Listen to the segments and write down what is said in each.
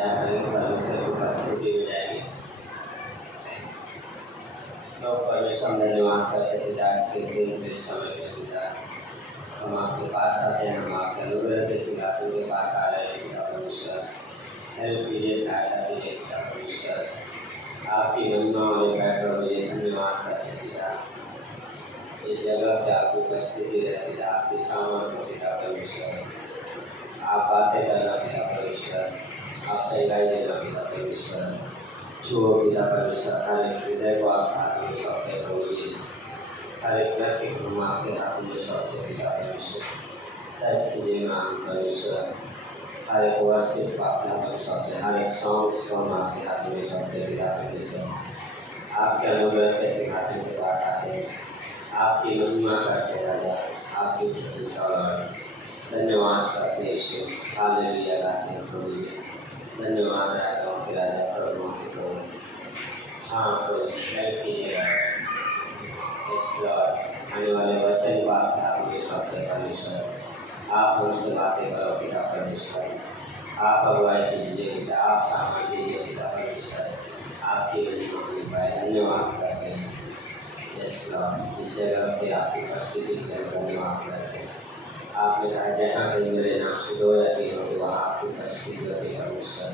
क्या करेंगे, परमेश्वर की प्रस्तुति हो जाएगी। तो परमेश्वर धन्यवाद करते पिता, आज के दिन के समय में पिता हम आपके पास आते हैं, हम आपके अनुग्रह के सिंहासन के पास आ रहे हैं पिता परमेश्वर। हेल्प कीजिए, सहायता कीजिए पिता परमेश्वर। आपकी महिमा वाले बैठकर मुझे धन्यवाद करते पिता। इस जगह पे आपकी उपस्थिति रहे पिता, आपकी सामर्थ्य पिता परमेश्वर। आप बातें करना पिता परमेश्वर, आप सच्चाई देना पिता परमेश्वर। छुओ पिता परमेश्वर, हर एक हृदय को आप हाथ में सौंपते प्रभु जी। हर एक व्यक्ति को हम आपके हाथ में सौंपते पिता परमेश्वर। टच कीजिए नाम परमेश्वर। हर एक वर्ड सिर्फ आपके हाथ में सौंपते, हर एक सॉन्ग्स को हम आपके हाथ में सौंपते पिता परमेश्वर। आपके अनुग्रह के सिंहासन के पास आते हैं, आपकी महिमा करते राजा, आपकी प्रशंसा और धन्यवाद करते यीशु। हालेलुया गाते हैं प्रभु जी। धन्यवाद राजाओं के राजा, प्रभुओं के प्रभु। हाँ प्रभु, हेल्प कीजिएगा। यस लॉर्ड, आने वाले वचन को आपके हाथ में सौंपते परमेश्वर। आप हमसे बातें करो पिता परमेश्वर। आप अगुवाई कीजिए पिता, आप सामर्थ्य दीजिए पिता परमेश्वर। आपकी महिमा होनी पाए, धन्यवाद करते हैं। यस लॉर्ड, इस जगह पे आपकी उपस्थिति के लिए धन्यवाद करते हैं। आपने कहा जहाँ कहीं मेरे नाम से 2 या 3 होते वहाँ आपकी उपस्थिति होती परमेश्वर।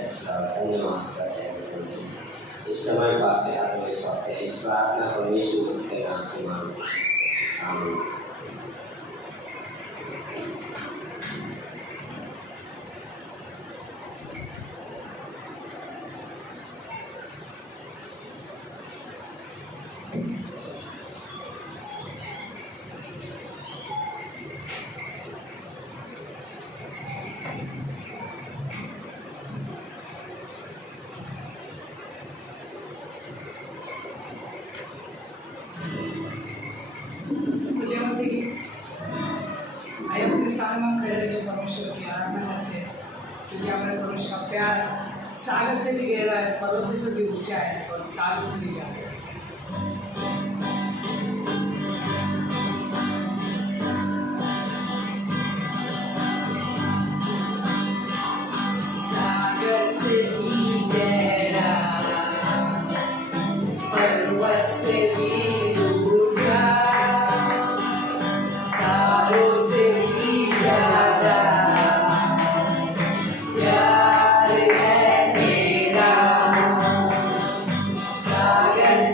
यस लॉर्ड, धन्यवाद करते हैं प्रभु जी। इस समय को आपके हाथ में सौंपते हैं। इस प्रार्थना को यीशु मसीह के नाम से मांगते हैं, आमीन। मुझे मसीह आइए अपने स्थान में खड़े रहिए, परमेश्वर की आराधना करते हैं क्योंकि हमारे परमेश्वर का प्यार सागर से भी गहरा है, पर्वत से भी ऊंचा है और ताज से भी ज्यादा है। सागर से भी गहरा, पर्वत से भी ऊंचा, तारों से भी ज्यादा प्यार है मेरा। सागर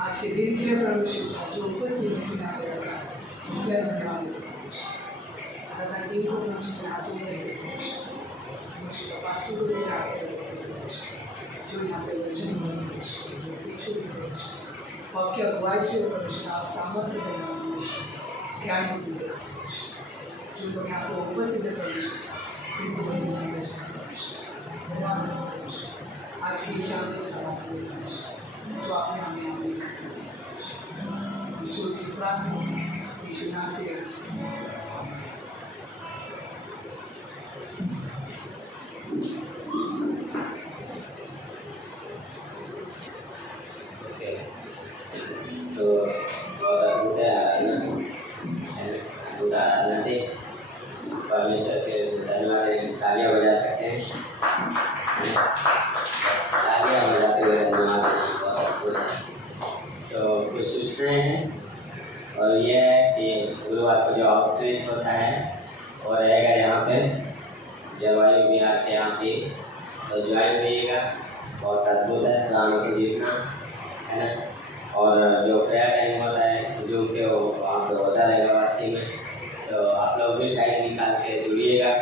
आज के दिन के लिए प्रभु जो उपस्थित है उसके लिए धन्यवाद देते हैं टीम को अपने हाथों में रखते हैं पास्टर को भी आते हैं जो यहाँ पे वचन जो पीछे भी वाक्य अगुवाई से आप सामर्थ्य देना ज्ञान बुद्धि देना जो लोग यहाँ पे उपस्थित है उनको वचन समझना धन्यवाद आज की शाम के सवाल जो आपने हमें यीशु की प्रार्थना यीशु नाम से ओके सो बहुत अद्भुत आराधना थी परमेश्वर के धन्यवाद तालियां बजा सकते हैं तालियां बजाते हुए धन्यवाद बहुत अद्भुत है सो कुछ सूचनाएं हैं और यह है कि गुरुवार को जो आउटरीच होता है वो रहेगा यहाँ पे जलवायु बिहार के यहाँ पे तो ज्वाइन करिएगा बहुत अद्भुत है प्राणों को जीतना है ना और जो प्रेयर टाइम होता है जो के वहाँ पे होता रहेगा वासी में तो आप लोग भी टाइम निकाल के जुड़िएगा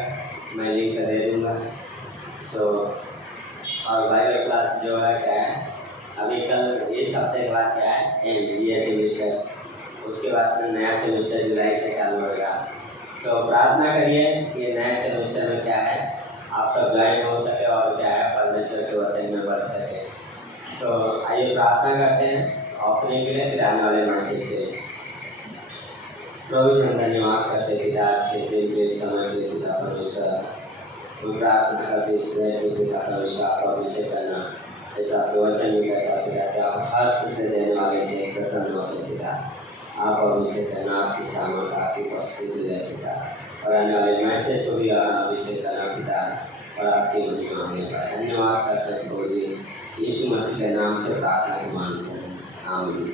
मैं लिंक दे दूँगा सो और बाइबल क्लास जो है क्या है अभी कल इस हफ्ते के बाद क्या है ये सेमिस्टर उसके बाद में नया सेमिस्टर जुलाई से चालू होगा सो प्रार्थना करिए कि नए सेमिस्टर में क्या है आप सब ज्वाइन हो सके और क्या है परमेश्वर के वचन में बढ़ सके सो आइए प्रार्थना करते हैं अपने के लिए फिर आने वाले मैसेज के लिए प्रभु जी हम धन्यवाद करते पिता आज के दिन के समय के पिता परमेश्वर हम प्रार्थना करते इस के पिता परमेश्वर आपका अभिषेक करना जैसा आपके वचन में कहता पिता कि आप हर्ष से देने वाले से प्रसन्न होते पिता आप अभिषेक करना आपकी सामर्थ आपकी उपस्थिति है पिता और आने वाले मैसेज को भी अभिषेक करना पिता और आपकी महिमा होने पर धन्यवाद करते हैं प्रभु जी यीशु मसीह के नाम से प्रार्थना को मानते हैं आमीन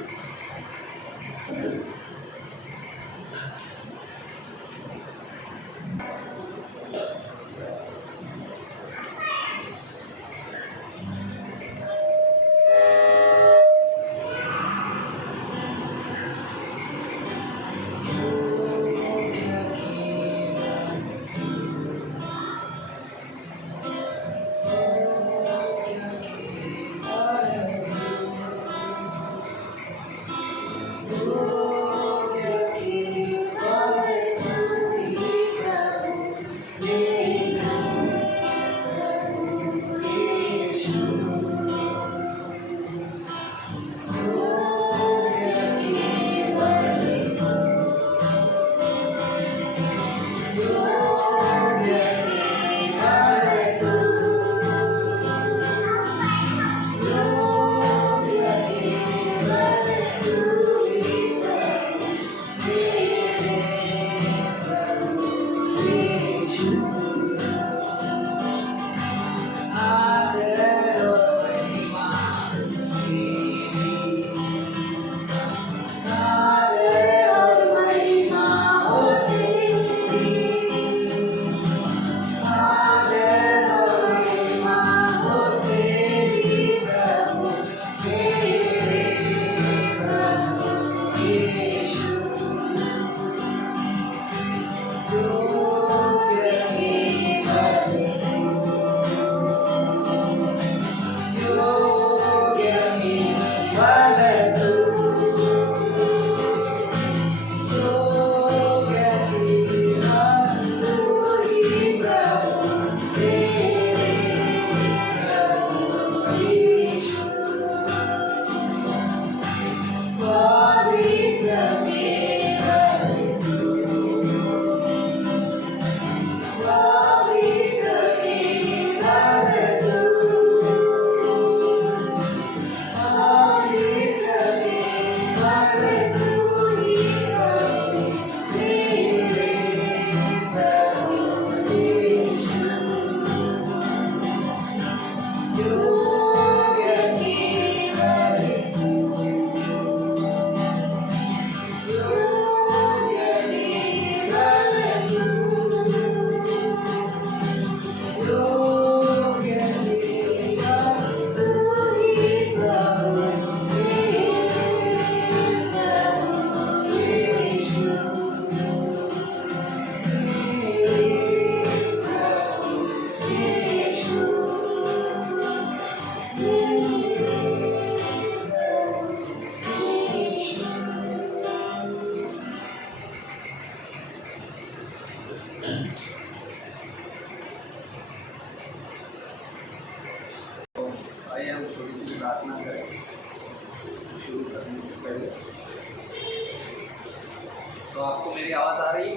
तो आपको मेरी आवाज़ आ रही है?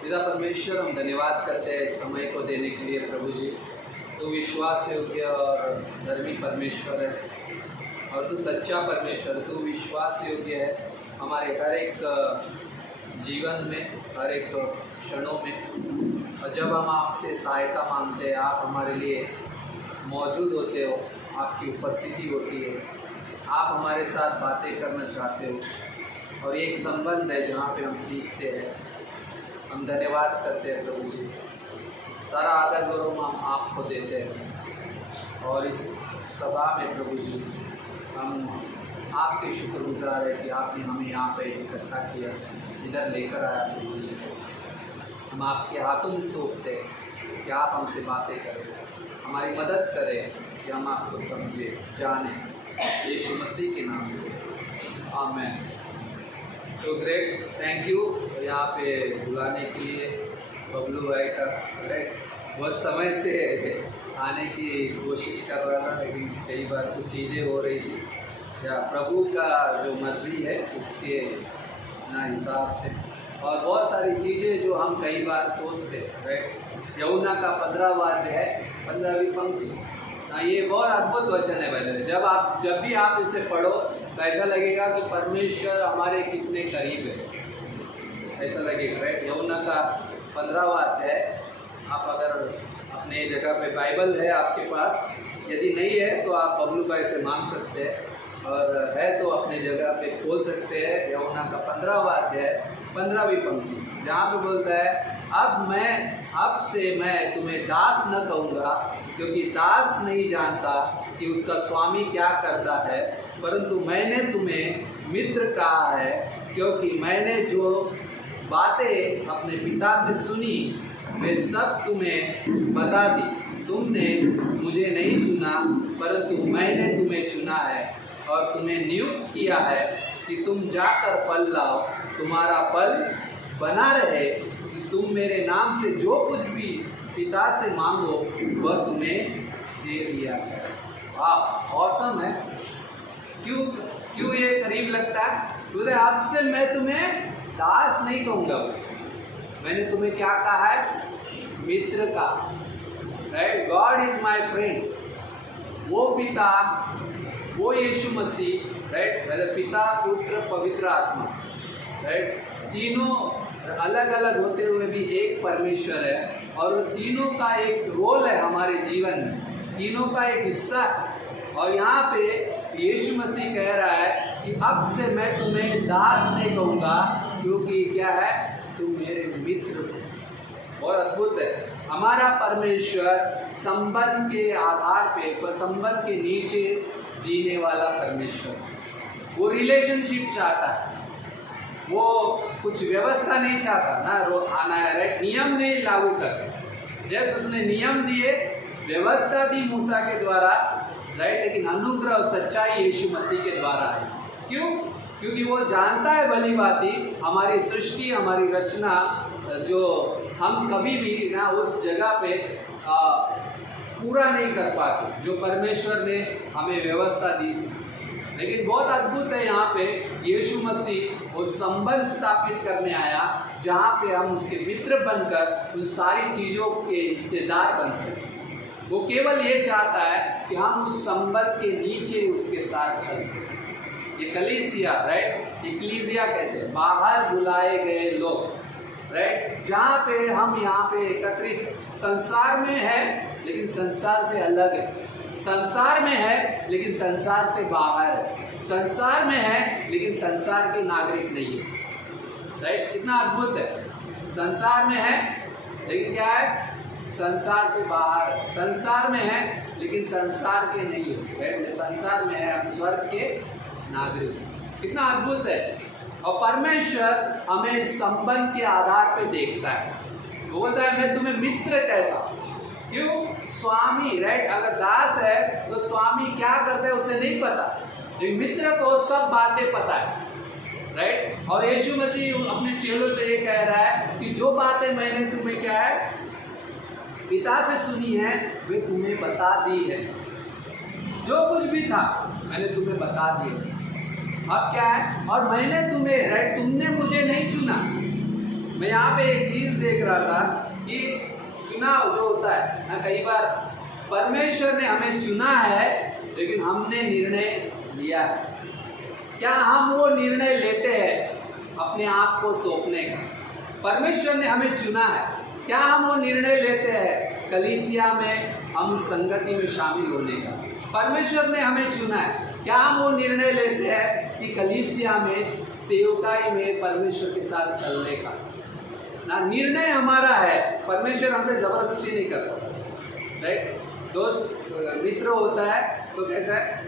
पिता परमेश्वर, हम धन्यवाद करते हैं इस समय को देने के लिए प्रभु जी। तू विश्वास योग्य और धर्मी परमेश्वर है और तू सच्चा परमेश्वर, तू विश्वास योग्य है हमारे हर एक जीवन में, हर एक क्षणों में। और जब हम आपसे सहायता मांगते हैं, आप हमारे लिए मौजूद होते हो, आपकी उपस्थिति होती है, आप हमारे साथ बातें करना चाहते हो और एक संबंध है जहाँ पे हम सीखते हैं। हम धन्यवाद करते हैं प्रभु जी। सारा आदर गौरव हम आपको देते हैं और इस सभा में प्रभु जी हम आपके शुक्रगुजार है कि आपने हमें यहाँ पे इकट्ठा किया, इधर लेकर आया प्रभु जी। हम आपके हाथों में सौंपते हैं कि आप हमसे बातें करें, हमारी मदद करें कि हम आपको समझें, जानें, यीशु मसीह के नाम से, आमीन। सो ग्रेट, थैंक यू यहाँ पे बुलाने के लिए बबलू भाई का। राइट, बहुत समय से आने की कोशिश कर रहा था, लेकिन कई बार कुछ चीज़ें हो रही थी या प्रभु का जो मर्ज़ी है उसके ना हिसाब से, और बहुत सारी चीज़ें जो हम कई बार सोचते हैं। राइट, यूहन्ना का 15वां अध्याय है, 15वीं पंक्ति। ये बहुत अद्भुत वचन है भाई। जब भी आप इसे पढ़ो तो ऐसा लगेगा कि परमेश्वर हमारे कितने करीब है, ऐसा लगेगा। राइट, यूहन्ना का 15वां अध्याय। आप अगर अपने जगह पे बाइबल है आपके पास, यदि नहीं है तो आप बबलू भाई से मांग सकते हैं, और है तो अपने जगह पे खोल सकते हैं। यूहन्ना का 15वां अध्याय 15वीं पंक्ति, जहाँ पे बोलता है, अब से मैं तुम्हें दास न कहूँगा, क्योंकि दास नहीं जानता कि उसका स्वामी क्या करता है, परंतु मैंने तुम्हें मित्र कहा है, क्योंकि मैंने जो बातें अपने पिता से सुनी वे सब तुम्हें बता दी। तुमने मुझे नहीं चुना, परंतु मैंने तुम्हें चुना है और तुम्हें नियुक्त किया है कि तुम जाकर फल लाओ, तुम्हारा फल बना रहे, कि तुम मेरे नाम से जो कुछ भी पिता से मांगो वह तुम्हें दे दिया है। वाह, ऑसम है। क्यों ये करीब लगता है? क्योंकि आपसे मैं तुम्हें दास नहीं कहूँगा, मैंने तुम्हें क्या कहा है? मित्र का। Right, God is my friend. वो पिता, वो यीशु मसीह, राइट, पिता, पुत्र, पवित्र आत्मा, राइट, तीनों अलग अलग होते हुए भी एक परमेश्वर है, और तीनों का एक रोल है हमारे जीवन में, तीनों का एक हिस्सा है। और यहाँ पे यीशु मसीह कह रहा है कि अब से मैं तुम्हें दास नहीं कहूँगा, क्योंकि क्या है, तुम मेरे मित्र हो। बहुत अद्भुत है। हमारा परमेश्वर संबंध के आधार पे, संबंध के नीचे जीने वाला परमेश्वर, वो रिलेशनशिप चाहता है, वो कुछ व्यवस्था नहीं चाहता ना आना है। राइट, नियम नहीं लागू करता। जैसे उसने नियम दिए, व्यवस्था दी मूसा के द्वारा, राइट, लेकिन अनुग्रह और सच्चाई यीशु मसीह के द्वारा है। क्यों? क्योंकि वो जानता है भली बात ही हमारी सृष्टि, हमारी रचना, जो हम कभी भी ना उस जगह पे पूरा नहीं कर पाते जो परमेश्वर ने हमें व्यवस्था दी। लेकिन बहुत अद्भुत है, यहाँ पे यीशु मसीह वो संबंध स्थापित करने आया जहाँ पे हम उसके मित्र बनकर उन सारी चीज़ों के हिस्सेदार बन सकें। वो केवल ये चाहता है कि हम उस संबंध के नीचे उसके साथ चल सकें। ये कलीसिया, राइट, इक्लीसिया कहते हैं, बाहर बुलाए गए लोग, राइट, जहाँ पे हम यहाँ पे एकत्रित संसार में है लेकिन संसार से अलग है, संसार में है लेकिन संसार से बाहर है, संसार में है लेकिन संसार के नागरिक नहीं है। राइट, कितना अद्भुत है। संसार में है लेकिन क्या है, संसार से बाहर है, संसार में है लेकिन संसार के नहीं है। राइट, संसार में है, हम स्वर्ग के नागरिक। कितना अद्भुत है। और परमेश्वर हमें संबंध के आधार पे देखता है। वो बोलता है मैं तुम्हें मित्र कहता हूँ। क्यों? स्वामी, राइट, अगर दास है तो स्वामी क्या करता है उसे नहीं पता, लेकिन मित्र को सब बातें पता है। राइट। और यीशु मसीह अपने चेलों से ये कह रहा है कि जो बातें मैंने तुम्हें क्या है पिता से सुनी है वे तुम्हें बता दी है। जो कुछ भी था मैंने तुम्हें बता दिया। अब क्या है, और मैंने तुम्हें, राइट, तुमने मुझे नहीं चुना। मैं यहाँ पे एक चीज़ देख रहा था कि चुनाव जो होता है ना, कई बार परमेश्वर ने हमें चुना है लेकिन हमने निर्णय लिया है। क्या हम वो निर्णय लेते हैं अपने आप को सौंपने का? परमेश्वर ने हमें चुना है, क्या हम वो निर्णय लेते हैं कलीसिया में हम संगति में शामिल होने का? परमेश्वर ने हमें चुना है, क्या हम वो निर्णय लेते हैं कि कलीसिया में सेवकाई में परमेश्वर के साथ चलने का? ना, निर्णय हमारा है, परमेश्वर हम पे जबरदस्ती नहीं करता, राइट। दोस्त मित्र होता है तो कैसा है,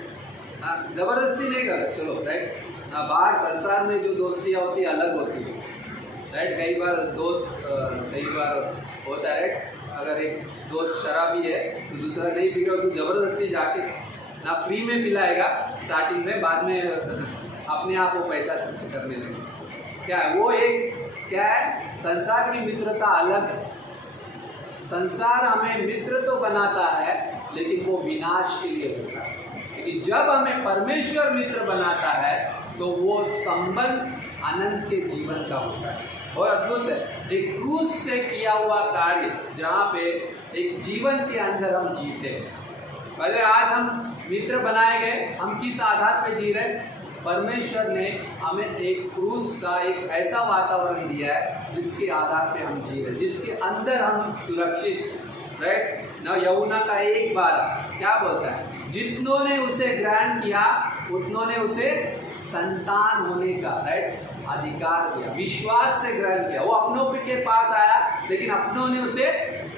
जबरदस्ती नहीं करता, चलो, राइट। बाहर संसार में जो दोस्तियाँ होती है अलग होती है, राइट। कई बार दोस्त कई बार होता है, राइट। अगर एक दोस्त शराबी है तो दूसरा नहीं पीगा, उसको ज़बरदस्ती जाके ना फ्री में पिलाएगा स्टार्टिंग में, बाद में अपने आप वो पैसा खर्च करने लगे। क्या है वो, एक क्या है, संसार की मित्रता अलग है। संसार हमें मित्र तो बनाता है लेकिन वो विनाश के लिए होता है, लेकिन जब हमें परमेश्वर मित्र बनाता है तो वो संबंध अनंत के जीवन का होता है। और अद्भुत है, एक क्रूस से किया हुआ कार्य जहाँ पे एक जीवन के अंदर हम जीते हैं। पहले आज हम मित्र बनाए गए, हम किस आधार पे जी रहे? परमेश्वर ने हमें एक क्रूस का एक ऐसा वातावरण दिया है जिसके आधार पे हम जी रहे, जिसके अंदर हम सुरक्षित, राइट ना। यूहन्ना का 1:12 क्या बोलता है? जितनों ने उसे ग्रहण किया उतनों ने उसे संतान होने का, राइट, अधिकार दिया, विश्वास से ग्रहण किया। वो अपनों के पास आया लेकिन अपनों ने उसे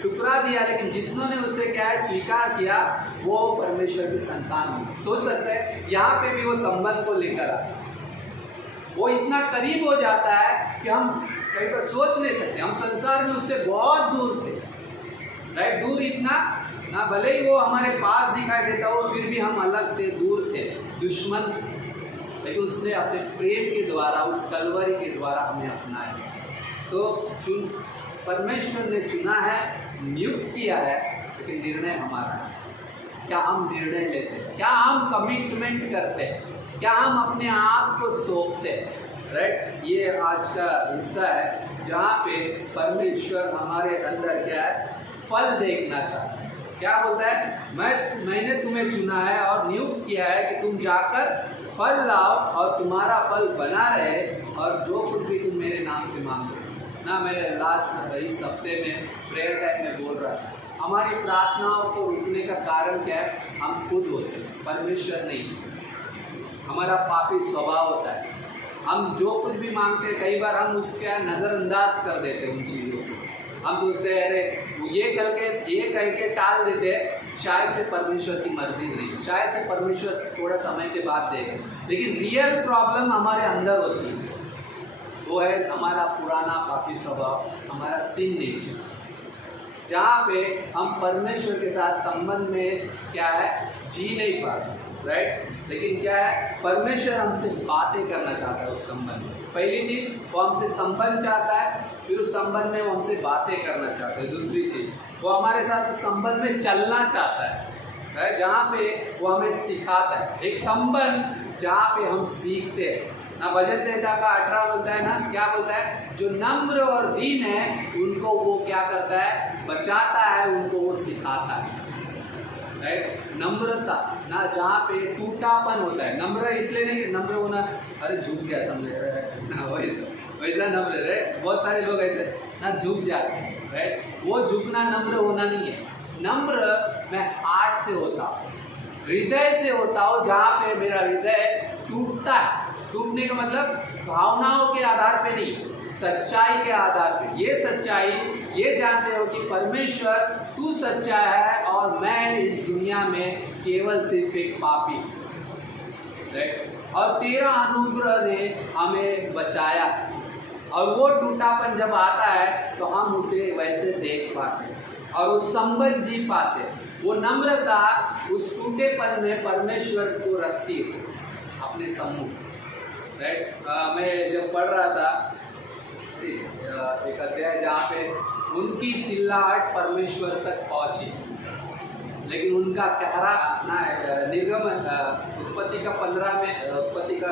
ठुकरा दिया, लेकिन जितनों ने उसे क्या है स्वीकार किया वो परमेश्वर की संतान हुई। सोच सकते हैं यहाँ पे भी वो संबंध को लेकर आता है, वो इतना करीब हो जाता है कि हम कई बार सोच नहीं सकते। हम संसार में उससे बहुत दूर थे, राइट, दूर इतना ना, भले ही वो हमारे पास दिखाई देता हो फिर भी हम अलग थे, दूर थे, दुश्मन, लेकिन उसने अपने प्रेम के द्वारा, उस कलवरी के द्वारा हमें अपनाया। परमेश्वर ने चुना है, नियुक्त किया है, लेकिन निर्णय हमारा है। क्या हम निर्णय लेते हैं? क्या हम कमिटमेंट करते हैं? क्या हम अपने आप को सौंपते हैं? राइट, ये आज का हिस्सा है जहाँ पे परमेश्वर हमारे अंदर क्या है, फल देखना चाहता है। क्या बोलता है? मैंने तुम्हें चुना है और नियुक्त किया है कि तुम जाकर फल लाओ और तुम्हारा फल बना रहे, और जो कुछ भी तुम मेरे नाम से मांगो ना। मैं लास्ट इस हफ्ते में प्रेयर टाइम में बोल रहा था, हमारी प्रार्थनाओं को रुकने का कारण क्या है? हम खुद होते हैं, परमेश्वर नहीं। हमारा पापी स्वभाव होता है, हम जो कुछ भी मांगते हैं कई बार हम उसका नज़रअंदाज कर देते हैं उन चीज़ों को। हम सोचते हैं अरे ये कह के टाल देते हैं, शायद से परमेश्वर की मर्जी नहीं, शायद से परमेश्वर थोड़ा समय के बाद देगा। लेकिन रियल प्रॉब्लम हमारे अंदर होती है, वो है हमारा पुराना पापी स्वभाव, हमारा सिन नेचर, जहाँ पे हम परमेश्वर के साथ संबंध में क्या है जी नहीं पाते, राइट। लेकिन क्या है, परमेश्वर हमसे बातें करना चाहता है उस संबंध में। पहली चीज़, वो हमसे संबंध चाहता है, फिर उस संबंध में वो हमसे बातें करना चाहता है। दूसरी चीज़, वो हमारे साथ उस संबंध में चलना चाहता है, राइट, जहाँ पे वो हमें सिखाता है। एक संबंध जहाँ पे हम सीखते हैं ना। भजन संहिता का 18 बोलता है ना, क्या बोलता है? जो नम्र और दीन है उनको वो क्या करता है? बचाता है, उनको वो सिखाता है, राइट। नम्रता ना, जहाँ पे टूटापन होता है। नम्र इसलिए नहीं कि नम्र होना अरे झुक गया समझ ना, वैसा नम्र, राइट। बहुत सारे लोग ऐसे ना झुक जाते हैं, राइट। वो झुकना नम्र होना नहीं है। नम्र मैं हार्ट से होता हूँ, हृदय से होता हूँ, जहाँ पे मेरा हृदय टूटता है। टूटने का मतलब भावनाओं के आधार पे नहीं, सच्चाई के आधार पे। ये सच्चाई, ये जानते हो कि परमेश्वर तू सच्चा है और मैं इस दुनिया में केवल सिर्फ एक पापी, राइट। और तेरा अनुग्रह ने हमें बचाया, और वो टूटापन जब आता है तो हम उसे वैसे देख पाते और उस संबंध जी पाते। वो नम्रता उस टूटेपन में परमेश्वर को रखती है अपने सम्मुख, राइट। मैं जब पढ़ रहा था एक अध्याय जहाँ पे उनकी चिल्लाहट परमेश्वर तक पहुँची, लेकिन उनका कहरा ना निर्गमन उत्पत्ति का 15 में, उत्पत्ति का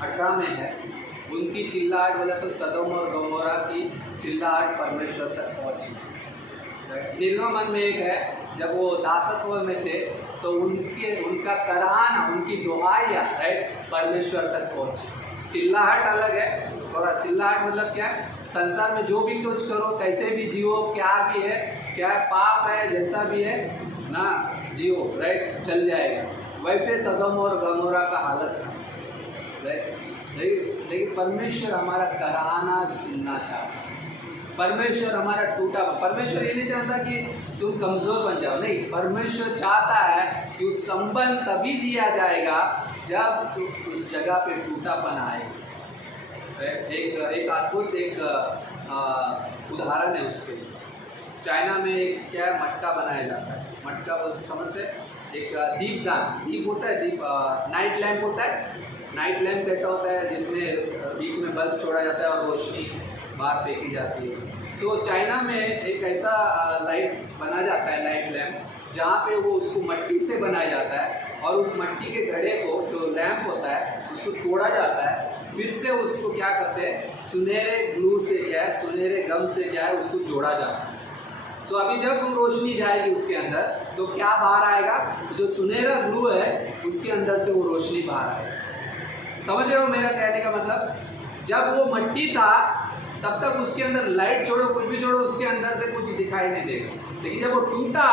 18 में है, उनकी चिल्लाहट बोला तो सदोम और गमोरा की चिल्लाहट परमेश्वर तक पहुँची। निर्गमन में एक है, जब वो दासत्व में थे तो उनका कराहना, उनकी दुहाइयाँ राइट परमेश्वर तक पहुँची। चिल्लाहट अलग है, और चिल्लाहट मतलब क्या है, संसार में जो भी कुछ करो, कैसे भी जियो, क्या भी है, क्या पाप है, जैसा भी है ना, जियो राइट, चल जाएगा। वैसे सदोम और गमोरा का हालत था राइट। लेकिन परमेश्वर हमारा कराहना सुनना चाहता है। परमेश्वर हमारा टूटा, परमेश्वर ये नहीं चाहता कि तुम कमज़ोर बन जाओ, नहीं, परमेश्वर चाहता है कि उस संबंध तभी जिया जाएगा जब उस जगह पे टूटापन आएगा। एक अद्भुत एक उदाहरण है उसके लिए। चाइना में एक क्या है, मटका बनाया जाता है, मटका बोलते समझते, एक दीपदान, दीप होता है, दीप नाइट लैम्प होता है। नाइट लैम्प कैसा होता है, जिसमें बीच में बल्ब छोड़ा जाता है और रोशनी बाहर फेंकी जाती है। सो चाइना में एक ऐसा लाइट बना जाता है, नाइट लैम्प, जहाँ पे वो उसको मट्टी से बनाया जाता है, और उस मट्टी के घड़े को, जो लैम्प होता है, उसको तोड़ा जाता है, फिर से उसको क्या करते हैं, सुनहरे ग्लू से क्या है, सुनहरे गम से क्या है, उसको जोड़ा जाता है। सो अभी जब वो रोशनी जाएगी उसके अंदर, तो क्या बाहर आएगा, जो सुनहरा ग्लू है उसके अंदर से वो रोशनी बाहर आएगी। समझ रहे हो मेरा कहने का मतलब? जब वो मट्टी था तब तक उसके अंदर लाइट छोड़ो, कुछ भी छोड़ो, उसके अंदर से कुछ दिखाई नहीं देगा। लेकिन जब वो टूटा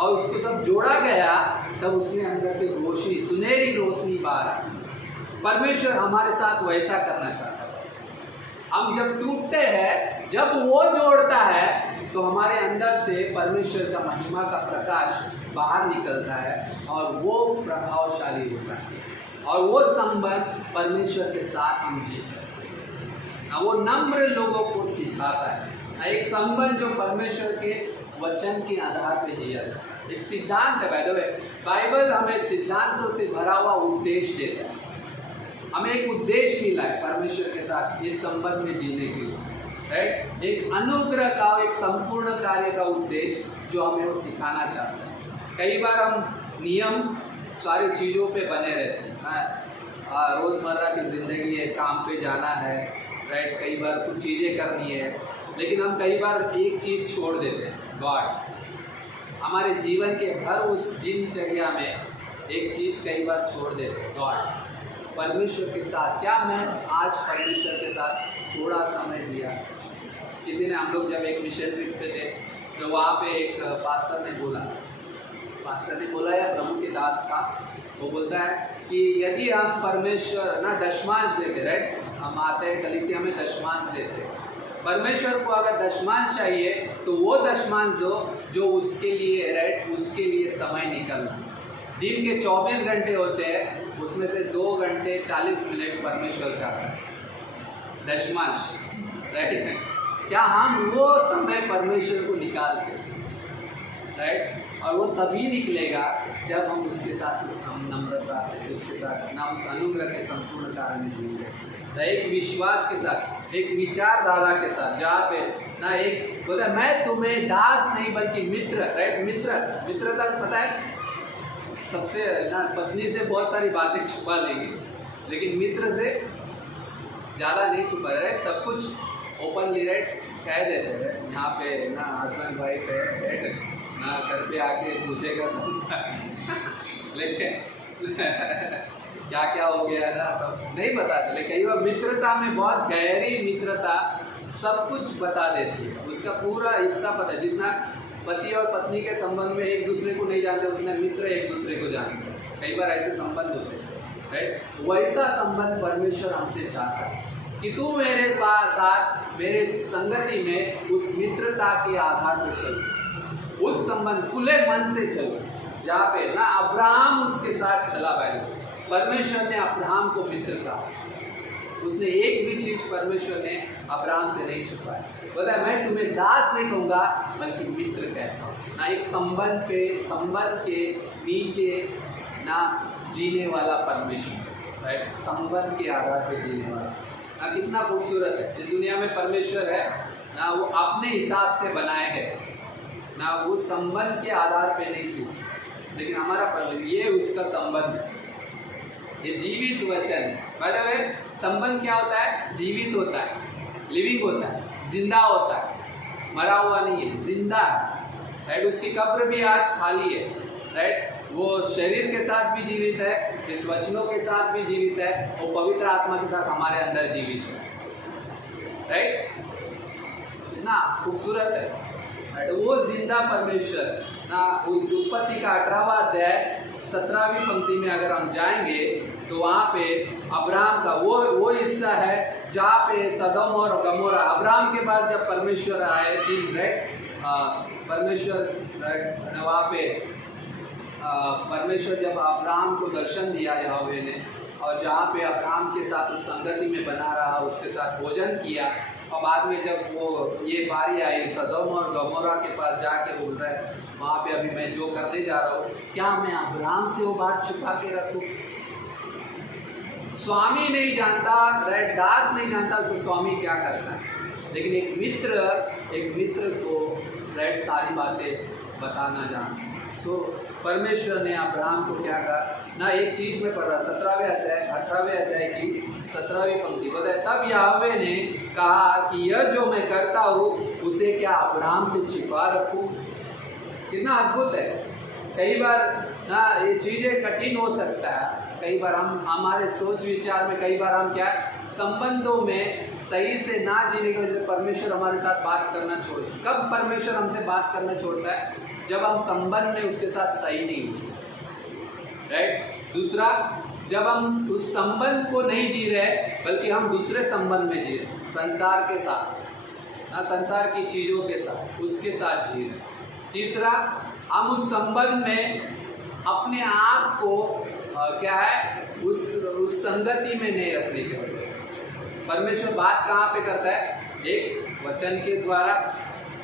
और उसको सब जोड़ा गया, तब उसने अंदर से रोशनी, सुनहरी रोशनी बाहर आई। परमेश्वर हमारे साथ वैसा करना चाहता है। हम जब टूटते हैं, जब वो जोड़ता है, तो हमारे अंदर से परमेश्वर का महिमा का प्रकाश बाहर निकलता है, और वो प्रभावशाली होता है, और वो संबंध परमेश्वर के साथ हम जी सकते हैं। वो नम्र लोगों को सिखाता है, एक संबंध जो परमेश्वर के वचन के आधार पे जिया जाता है। एक सिद्धांत है, बाय द वे, बाइबल हमें सिद्धांतों से भरा हुआ उपदेश देता है। हमें एक उद्देश्य मिला है परमेश्वर के साथ इस संबंध में जीने के लिए, राइट। एक अनुग्रह का, एक संपूर्ण कार्य का उद्देश्य जो हमें वो सिखाना चाहता है। कई बार हम नियम सारी चीज़ों पे बने रहते हैं, रोज़मर्रा की ज़िंदगी है, काम पे जाना है, राइट, कई बार कुछ चीज़ें करनी है, लेकिन हम कई बार एक चीज़ छोड़ देते हैं, गॉड। हमारे जीवन के हर उस दिनचर्या में एक चीज़ कई बार छोड़ देते हैं, गॉड। परमेश्वर के साथ, क्या मैं आज परमेश्वर के साथ थोड़ा समय दिया? किसी ने, हम लोग जब एक मिशन ट्रिप पे थे, तो वहाँ पे एक पास्टर ने बोला या प्रभु के दास था, वो बोलता है कि यदि हम परमेश्वर ना दशमांश देते, राइट, हम आते हैं कलीसिया में दशमांश देते, परमेश्वर को अगर दशमांश चाहिए तो वो दशमांश दो जो उसके लिए, राइट, उसके लिए समय निकलना। दिन के 24 घंटे होते हैं, उसमें से 2 घंटे 40 मिनट परमेश्वर चाहता है, दशमांश, राइट। क्या हम वो समय परमेश्वर को निकालते, राइट, और वो तभी निकलेगा जब हम उसके साथ उस नम्रता से, उसके साथ ना उस अनुग्रह के संपूर्ण कार्य में जुड़ेंगे, तो एक विश्वास के साथ, एक विचारधारा के साथ, जहाँ पे ना एक बोला मैं तुम्हें दास नहीं बल्कि मित्र, राइट, मित्रता पता है, सबसे ना पत्नी से बहुत सारी बातें छुपा लेंगे, लेकिन मित्र से ज़्यादा नहीं छुपा रहे, सब कुछ ओपनली, राइट, कह देते हैं। यहाँ पे ना हस्बैंड वाइफ है, राइट, ना घर पे आके पूछेगा लेकिन क्या क्या हो गया ना, सब नहीं बताते। लेकिन कई बार मित्रता में बहुत गहरी मित्रता सब कुछ बता देती है, उसका पूरा हिस्सा पता है। जितना पति और पत्नी के संबंध में एक दूसरे को नहीं जानते, उतना मित्र एक दूसरे को जानते हैं। कई बार ऐसे संबंध होते हैं, राइट। वैसा संबंध परमेश्वर हमसे चाहता है कि तू मेरे साथ, मेरे संगति में उस मित्रता के आधार पर चल, उस संबंध खुले मन से चल, जहाँ पे ना अब्राहम उसके साथ चला। भाई, परमेश्वर ने अब्राहम को मित्र कहा, उसने एक भी चीज परमेश्वर ने अब्राहम से नहीं छुपाया। बोला मैं तुम्हें दास नहीं कहूँगा बल्कि मित्र कहता हूँ। ना एक संबंध के नीचे ना जीने वाला परमेश्वर, राइट, संबंध के आधार पे जीने वाला ना, कितना खूबसूरत है। इस दुनिया में परमेश्वर है ना, वो अपने हिसाब से बनाए गए ना, वो संबंध के आधार पे नहीं थी, लेकिन हमारा ये उसका संबंध है, ये जीवित वचन है। मतलब संबंध क्या होता है? जीवित होता है, लिविंग होता है, जिंदा होता है, मरा हुआ नहीं है, जिंदा है, राइट। उसकी कब्र भी आज खाली है, राइट। वो शरीर के साथ भी जीवित है, इस वचनों के साथ भी जीवित है, वो पवित्र आत्मा के साथ हमारे अंदर जीवित है, राइट ना, खूबसूरत है, राइट। वो जिंदा परमेश्वर ना, उत्पत्ति का 18वां अध्याय 17वीं पंक्ति में अगर हम जाएंगे तो वहाँ पे अब्राहम का वो हिस्सा है जहाँ पे सदोम और गमोरा, अब्राहम के पास जब परमेश्वर आए तीन, राइट, परमेश्वर, राइट, वहाँ पे परमेश्वर जब अब्राहम को दर्शन दिया यहोवा ने, और जहाँ पे अब्राहम के साथ उस संगति में बना रहा, उसके साथ भोजन किया, और बाद में जब वो ये बारी आई सदोम और गमोरा के पास जाके बोल रहा है वहाँ पे अभी मैं जो करने जा रहा हूँ, क्या मैं अब्राहम से वो बात छुपा के रखूँ? स्वामी नहीं जानता, राइट, दास नहीं जानता उसे स्वामी क्या करता है, लेकिन एक मित्र को, राइट, सारी बातें बताना जानता। तो परमेश्वर ने अब्राहम को क्या कहा ना, एक चीज़ में पढ़ रहा 17वें अध्याय 18वें अध्याय की 17वीं पंक्ति बताए, तब यहोवा ने कहा कि यह जो मैं करता हूँ उसे क्या अब्राहम से छिपा रखूँ? कितना अद्भुत है। कई बार ना ये चीज़ें कठिन हो सकता है, कई बार हम हमारे सोच विचार में, कई बार हम क्या संबंधों में सही से ना जीने की वजह से परमेश्वर हमारे साथ बात करना छोड़ता है। कब परमेश्वर हमसे बात करना छोड़ता है? जब हम संबंध में उसके साथ सही नहीं होते, राइट। दूसरा, जब हम उस संबंध को नहीं जी रहे बल्कि हम दूसरे संबंध में जी रहे, संसार के साथ ना, संसार की चीज़ों के साथ, उसके साथ जी रहे। तीसरा, हम उस संबंध में अपने आप को क्या है उस संगति में नहीं रखने की वजह से परमेश्वर बात कहाँ पे करता है? एक, वचन के द्वारा।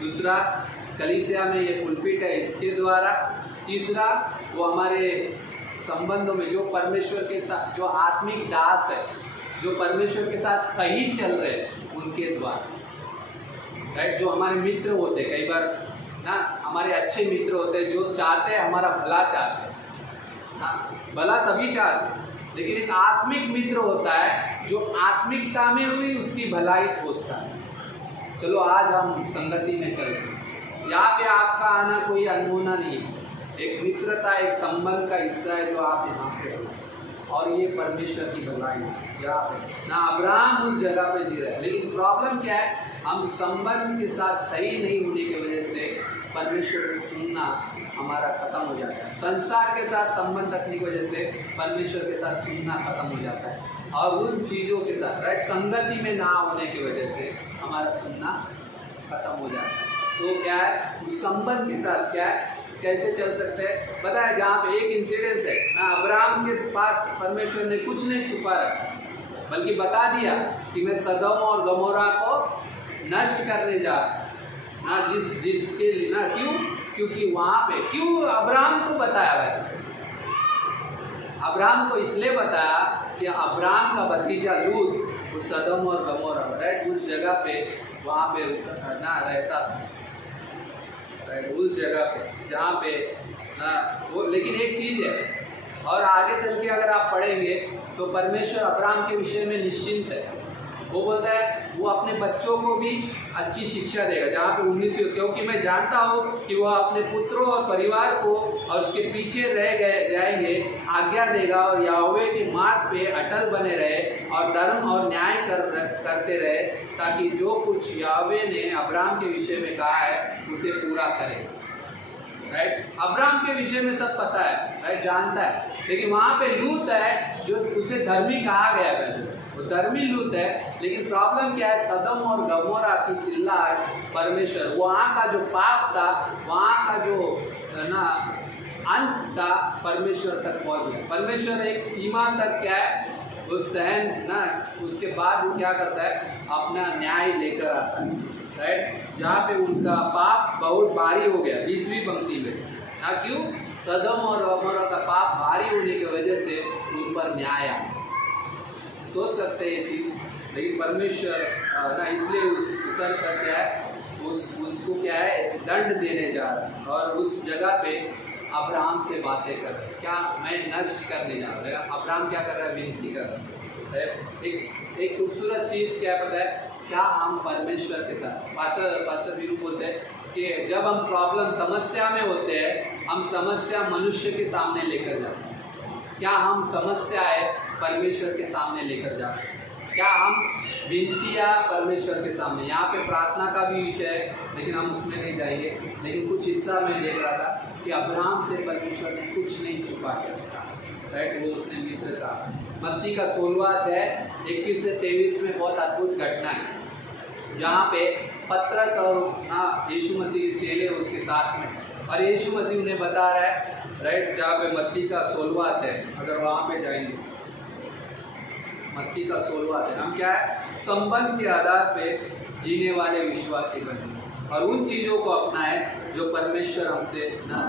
दूसरा, कलीसिया में ये पुलपिट है इसके द्वारा। तीसरा, वो हमारे संबंधों में जो परमेश्वर के साथ, जो आत्मिक दास है, जो परमेश्वर के साथ सही चल रहे हैं उनके द्वारा, राइट। जो हमारे मित्र होते, कई बार ना हमारे अच्छे मित्र होते जो चाहते हैं हमारा भला चाहते हैं ना, भला सभी चाहते हैं, लेकिन एक आत्मिक मित्र होता है जो आत्मिकता में हुई उसकी भलाई खोजता है। चलो आज हम संगति में चलते हैं, यहाँ पे आपका आना कोई अनहोना नहीं है, एक मित्रता, एक संबंध का हिस्सा है जो आप यहाँ पे हो, और ये परमेश्वर की भलाई है यहाँ पे ना। अब्राहम उस जगह पे जी रहा है, लेकिन प्रॉब्लम क्या है? हम संबंध के साथ सही नहीं होने की वजह से परमेश्वर को सुनना हमारा खत्म हो जाता है। संसार के साथ संबंध रखने की वजह से परमेश्वर के साथ सुनना खत्म हो जाता है, और उन चीज़ों के साथ, राइट, संगति में ना होने की वजह से हमारा सुनना खत्म हो जाता है। तो क्या है, उस संबंध के साथ क्या है, कैसे चल सकते हैं? पता है, जहाँ पे एक इंसिडेंस है ना, अब्राहम के पास परमेश्वर ने कुछ नहीं छुपा रखा, बल्कि बता दिया कि मैं सदोम और गमोरा को नष्ट करने जा रहा ना, जिसके लिए ना, क्योंकि वहाँ पे क्यों अब्राहम को बताया भाई? अब्राहम को इसलिए बताया कि अब्राहम का भतीजा लूत उस सदोम और गमोरा, राइट, उस जगह पे वहाँ पे ना रहता था, राइट, उस जगह पे जहाँ पे ना वो। लेकिन एक चीज़ है, और आगे चल के अगर आप पढ़ेंगे तो परमेश्वर अब्राहम के विषय में निश्चिंत है। वो बोलता है वो अपने बच्चों को भी अच्छी शिक्षा देगा, जहाँ पे 19, क्योंकि मैं जानता हूँ कि वह अपने पुत्रों और परिवार को और उसके पीछे रह गए जाएंगे आज्ञा देगा, और यहोवा के मार्ग पे अटल बने रहे और धर्म और न्याय करते रहे, ताकि जो कुछ यहोवा ने अब्राहम के विषय में कहा है उसे पूरा करे, राइट। अब्राहम के विषय में सब पता है, राइट, जानता है, लेकिन वहाँ पे लूत है जो उसे धर्मी कहा गया है, वो धर्मी लूत है। लेकिन प्रॉब्लम क्या है? सदम और गमोरा की चिल्लाहट परमेश्वर, वहाँ का जो पाप था, वहाँ का जो ना अंत था, परमेश्वर तक पहुँच गया। परमेश्वर एक सीमा तक क्या है वो सहन ना, उसके बाद वो क्या करता है? अपना न्याय लेकर आता है, राइट। जहाँ पे उनका पाप बहुत भारी हो गया, 20वीं पंक्ति में ना, क्यों? सदम और गमोरा का पाप भारी होने की वजह से उन पर न्याय आया, सोच सकते हैं ये चीज़, लेकिन परमेश्वर ना इसलिए उतर कर क्या है उसको क्या है दंड देने जा रहा है, और उस जगह पे अब्राहम से बातें कर रहा है, क्या मैं नष्ट करने जा रहा है। अब्राहम क्या कर रहा है, विनती कर रहा है। एक खूबसूरत चीज़ क्या पता है, क्या हम परमेश्वर के साथ पास्टर वीरू बोलते हैं कि जब हम प्रॉब्लम समस्या में होते हैं, हम समस्या मनुष्य के सामने लेकर जाते हैं। क्या हम समस्याएं परमेश्वर के सामने लेकर जाते हैं? क्या हम विनतियाँ परमेश्वर के सामने, यहाँ पे प्रार्थना का भी विषय है लेकिन हम उसमें नहीं जाएंगे, लेकिन कुछ हिस्सा मैं देख रहा था कि अब्राहम से परमेश्वर ने कुछ नहीं छुपा के रखा, राइट। वो उसने मित्र था। मत्ती का 16वां अध्याय 21 से 23 में बहुत अद्भुत घटना है, जहाँ पे पतरस और यीशु मसीह के चेले उसके साथ में, और यीशु मसीह उन्हें बता रहा है, राइट, जहाँ पे मत्ती का 16वां अध्याय, अगर वहाँ पे जाएंगे मत्ती का 16वां अध्याय, हम क्या है संबंध के आधार पे जीने वाले विश्वासी बने और उन चीज़ों को अपनाए जो परमेश्वर हमसे ना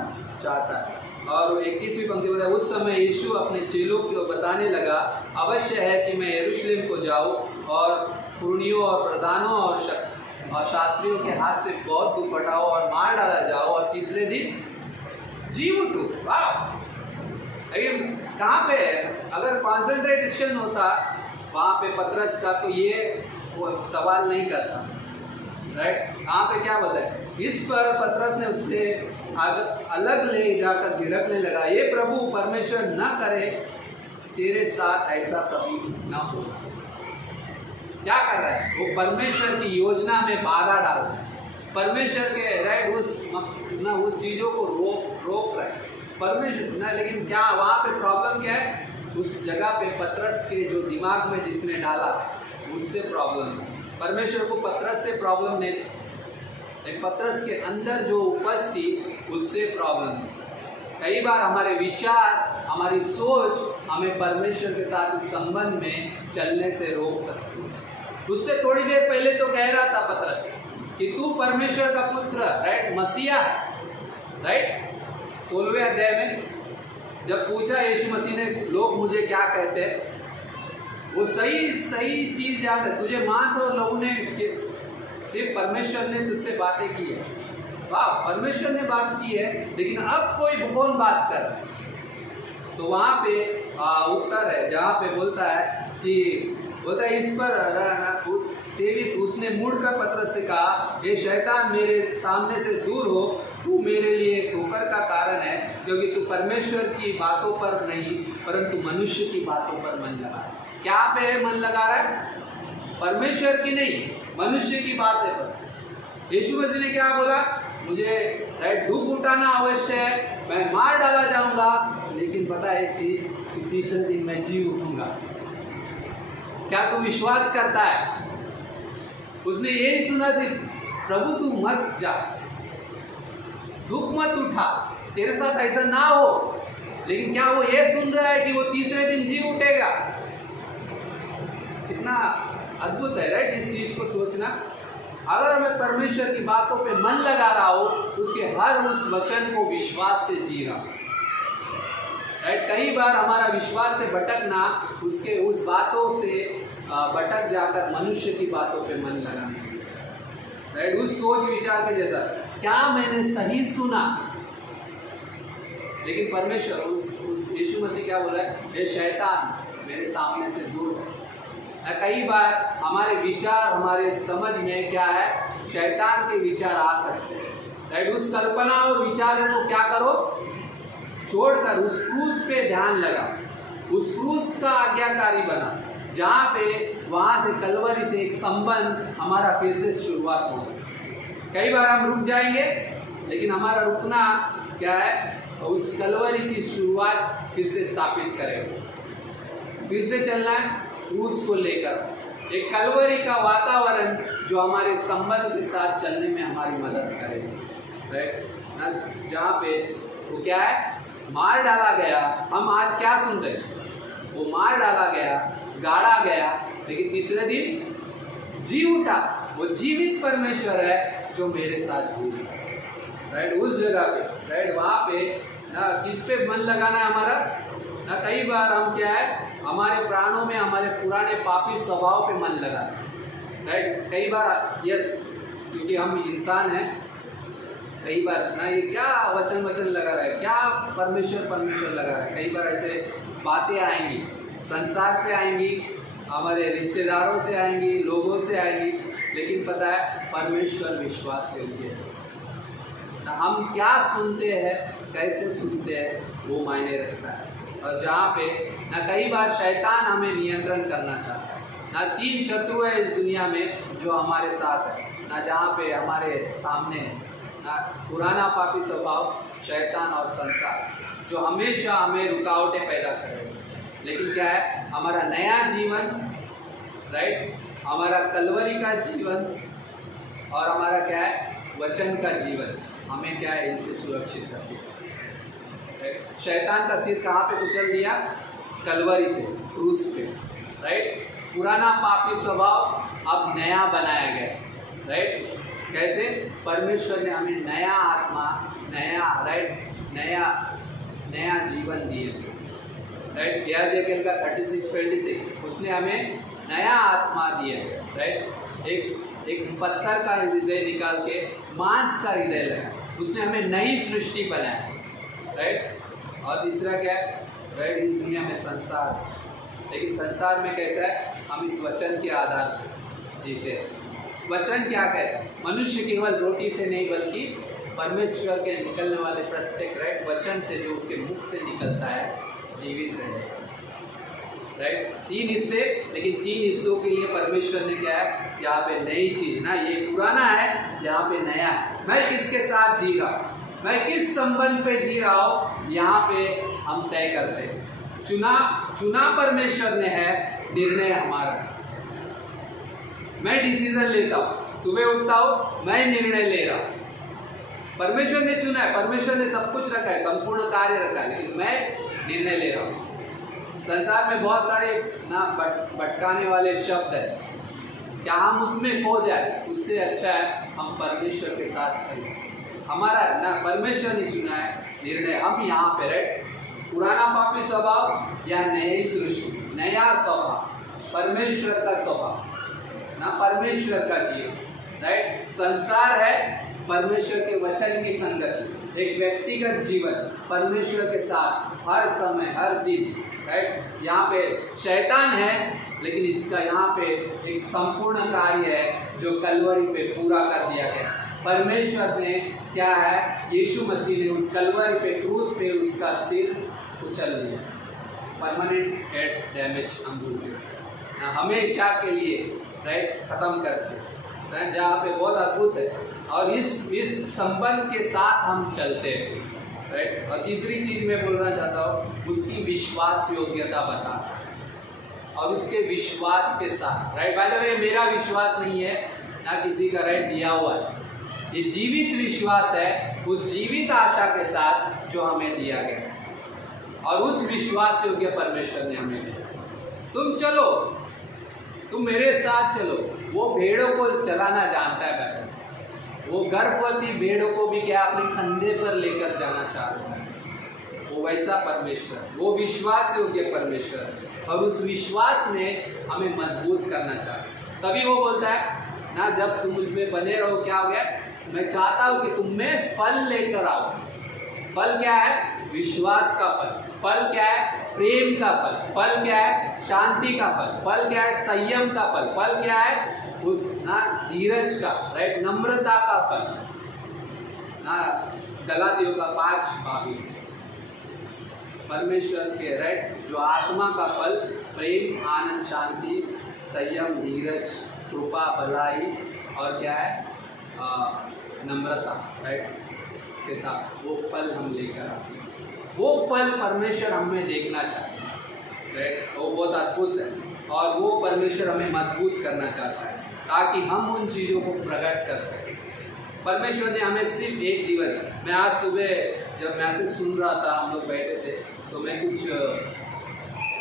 चाहता है। और 21वीं पंक्ति बताए, उस समय यीशु अपने चेलों को बताने लगा, अवश्य है कि मैं यरूशलेम को जाऊँ और पुरनियों और प्रधानों और शास्त्रियों के हाथ से बहुत दुख हटाओ और मार डाला जाओ और तीसरे दिन जी उठूँ। वाह, लेकिन कहाँ पे अगर कॉन्सेंट्रेशन होता वहाँ पे पतरस का, तो ये वो सवाल नहीं करता, राइट। यहाँ पे क्या बताए, इस पर पतरस ने उससे अलग ले जाकर झिड़कने लगा, ये प्रभु परमेश्वर न करे तेरे साथ ऐसा कभी ना हो। क्या कर रहा है वो, परमेश्वर की योजना में बाधा डाल रहा है, परमेश्वर के राइट उस चीज़ों को रोक रहा है परमेश्वर ना। लेकिन क्या वहाँ पे प्रॉब्लम क्या है, उस जगह पे पतरस के जो दिमाग में जिसने डाला उससे प्रॉब्लम है। परमेश्वर को पतरस से प्रॉब्लम नहीं, लेकिन पतरस के अंदर जो उपज थी उससे प्रॉब्लम है। कई बार हमारे विचार, हमारी सोच हमें परमेश्वर के साथ उस संबंध में चलने से रोक सकती है। उससे थोड़ी देर पहले तो कह रहा था पतरस कि तू परमेश्वर का पुत्र, राइट, मसीहा है, राइट। 16वें अध्याय में जब पूछा यीशु मसीह ने, लोग मुझे क्या कहते हैं, वो सही चीज़ याद है, तुझे मांस और लहू ने, सिर्फ परमेश्वर ने तुझसे बातें की है। वाह, परमेश्वर ने बात की है, लेकिन अब कोई कौन बात कर रहा है? तो वहाँ पे उत्तर है जहाँ पे बोलता है इस पर 23, उसने मुड़कर पतरस से कहा, ये शैतान मेरे सामने से दूर हो, तू मेरे लिए ठोकर का कारण है, क्योंकि तू परमेश्वर की बातों पर नहीं परंतु मनुष्य की बातों पर मन लगा है। क्या पे मन लगा रहा है? परमेश्वर की नहीं, मनुष्य की बातें पर। यीशु मसीह ने क्या बोला, मुझे राइट दुख उठाना अवश्य है, मैं मार डाला जाऊंगा, लेकिन पता है एक चीज कि तीसरे दिन मैं जी उठूंगा। क्या तू विश्वास करता है? उसने यही सुना, सिर्फ प्रभु तू मत जा, दुख मत उठा, तेरे साथ ऐसा ना हो। लेकिन क्या वो ये सुन रहा है कि वो तीसरे दिन जी उठेगा? कितना अद्भुत है, राइट, इस चीज को सोचना। अगर मैं परमेश्वर की बातों पे मन लगा रहा हूँ, उसके हर उस वचन को विश्वास से जी रहा हूँ, राइट। कई बार हमारा विश्वास से भटकना उसके उस बातों से भटक जाकर मनुष्य की बातों पे मन लगाने, राइट, उस सोच विचार के जैसा, क्या मैंने सही सुना? लेकिन परमेश्वर उस यीशु मसीह क्या बोला है, ये शैतान मेरे सामने से दूर है। कई बार हमारे विचार, हमारे समझ में क्या है, शैतान के विचार आ सकते हैं, राइट। उस कल्पना और विचारों को क्या करो, छोड़कर उस क्रूस पे ध्यान लगा, उस क्रूस का आज्ञाकारी बना, जहाँ पे वहाँ से कलवरी से एक संबंध हमारा फिर से शुरुआत हो। कई बार हम रुक जाएंगे, लेकिन हमारा रुकना क्या है, उस कलवरी की शुरुआत फिर से स्थापित करेगा, फिर से चलना है क्रूस को लेकर, एक कलवरी का वातावरण जो हमारे संबंध के साथ चलने में हमारी मदद करेगा, राइट। जहाँ पे वो क्या है, मार डाला गया। हम आज क्या सुन रहे हैं, वो मार डाला गया, गाड़ा गया, लेकिन तीसरे दिन जी उठा। वो जीवित परमेश्वर है जो मेरे साथ जी, राइट। उस जगह पे, राइट, वहाँ पे ना किस पे मन लगाना है हमारा, ना कई बार हम क्या है, हमारे प्राणों में हमारे पुराने पापी स्वभाव पे मन लगा, राइट। कई बार यस, क्योंकि हम इंसान हैं, कई बार ना ये क्या वचन लगा रहा है, क्या परमेश्वर लगा रहा है। कई बार ऐसे बातें आएंगी, संसार से आएंगी, हमारे रिश्तेदारों से आएंगी, लोगों से आएंगी, लेकिन पता है परमेश्वर विश्वास योग्य है। ना हम क्या सुनते हैं, कैसे सुनते हैं, वो मायने रखता है। और जहाँ पे ना कई बार शैतान हमें नियंत्रण करना चाहता है। ना 3 शत्रु है इस दुनिया में जो हमारे साथ है, ना जहाँ पे हमारे सामने है, ना पुराना पापी स्वभाव, शैतान और संसार, जो हमेशा हमें रुकावटें पैदा करेगा। लेकिन क्या है, हमारा नया जीवन, राइट, हमारा कलवरी का जीवन और हमारा क्या है, वचन का जीवन, हमें क्या है, इनसे सुरक्षित करती है। शैतान का सिर कहाँ पे कुचल दिया? कलवरी पे, क्रूस पे, राइट। पुराना पापी स्वभाव अब नया बनाया गया, राइट। कैसे? परमेश्वर ने हमें नया आत्मा, नया, राइट, नया जीवन दिए, राइट। यहेजकेल का 36:26, उसने हमें नया आत्मा दिया, राइट। एक पत्थर का हृदय निकाल के मांस का हृदय लगा, उसने हमें नई सृष्टि बनाया, राइट। और तीसरा क्या है, राइट, इस दुनिया में संसार, लेकिन संसार में कैसा है, हम इस वचन के आधार पर जीते हैं। वचन क्या कहता है? मनुष्य केवल रोटी से नहीं बल्कि परमेश्वर के निकलने वाले प्रत्येक, राइट, वचन से जो उसके मुख से निकलता है जीवित रहेगा, राइट। 3 हिस्से, लेकिन 3 हिस्सों के लिए परमेश्वर ने क्या है, यहाँ पे नई चीज ना, ये पुराना है, यहाँ पे नया है। मैं किसके साथ जी रहा हूँ, मैं किस संबंध पे जी रहा हूँ, यहाँ पे हम तय करते हैं। चुना परमेश्वर ने है, निर्णय हमारा। मैं डिसीजन लेता हूँ, सुबह उठता हूँ, मैं निर्णय ले रहा हूँ। परमेश्वर ने चुना है, परमेश्वर ने सब कुछ रखा है, संपूर्ण कार्य रखा है, लेकिन मैं निर्णय ले रहा हूँ। संसार में बहुत सारे ना भटकाने वाले शब्द है, क्या हम उसमें खो जाए, उससे अच्छा है हम परमेश्वर के साथ चलें। हमारा ना परमेश्वर ने चुना है निर्णय, हम यहाँ पे रहे। पुराना पापी स्वभाव या नई सृष्टि, नया स्वभाव, परमेश्वर का स्वभाव ना, परमेश्वर का जीवन, राइट। संसार है, परमेश्वर के वचन की संगति, एक व्यक्तिगत जीवन परमेश्वर के साथ हर समय, हर दिन, राइट। यहाँ पे शैतान है, लेकिन इसका यहाँ पे एक संपूर्ण कार्य है जो कलवरी पे पूरा कर दिया गया। परमेश्वर ने क्या है, यीशु मसीह ने उस कलवरी पे, क्रूस पे उसका सिर उछल दिया, परमानेंट हेड डैमेज हम बोलते हैं, हमेशा के लिए, राइट, खत्म करके, राइट। जहाँ पे बहुत अद्भुत है, और इस संबंध के साथ हम चलते हैं, राइट। और तीसरी चीज मैं बोलना चाहता हूँ, उसकी विश्वास योग्यता बताता है, और उसके विश्वास के साथ, राइट। बाय द वे, मेरा विश्वास नहीं है ना किसी का, राइट, दिया हुआ है, ये जीवित विश्वास है उस जीवित आशा के साथ जो हमें दिया गया, और उस विश्वास योग्य परमेश्वर ने हमें दिया। तुम चलो, तुम मेरे साथ चलो। वो भेड़ों को चलाना जानता है भाई, वो गर्भवती भेड़ों को भी क्या अपने कंधे पर लेकर जाना चाहता है। वो वैसा परमेश्वर, वो विश्वास योग्य परमेश्वर है, और उस विश्वास में हमें मजबूत करना चाहिए। तभी वो बोलता है ना, जब तुम मुझ में बने रहो, क्या हो गया, मैं चाहता हूँ कि तुम में फल लेकर आओ। फल क्या है? विश्वास का फल। फल क्या है? प्रेम का फल। फल क्या है? शांति का फल। फल क्या है? संयम का फल। फल क्या है? उस ना धीरज का, राइट, नम्रता का फल ना, गलातियों का 5:22। परमेश्वर के, राइट, जो आत्मा का फल, प्रेम, आनंद, शांति, संयम, धीरज, कृपा, भलाई और क्या है, नम्रता, राइट, के साथ वो फल हम लेकर आ सकते। वो फल परमेश्वर हमें देखना चाहता है, राइट। वो बहुत अद्भुत है, और वो परमेश्वर हमें मजबूत करना चाहता है ताकि हम उन चीज़ों को प्रकट कर सकें। परमेश्वर ने हमें सिर्फ एक जीवन, मैं आज सुबह जब मैसेज सुन रहा था, हम लोग बैठे थे, तो मैं कुछ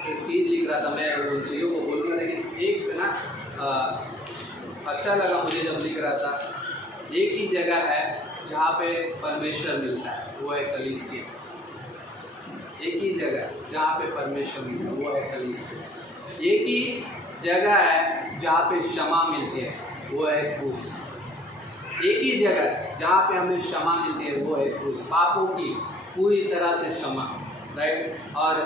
एक चीज़ लिख रहा था, मैं उन चीज़ों को बोलूँगा, लेकिन एक ना अच्छा लगा मुझे जब लिख रहा था। एक ही जगह है जहाँ पे परमेश्वर मिलता है, वो है कलीसिया। एक ही जगह जहाँ पे परमेश्वर मिलता है, वो है कलीसिया। एक ही जगह है जहाँ पे क्षमा मिलती है, वो है क्रूस। एक ही जगह जहाँ पे हमें क्षमा मिलती है, वो है क्रूस, पापों की पूरी तरह से क्षमा, राइट। और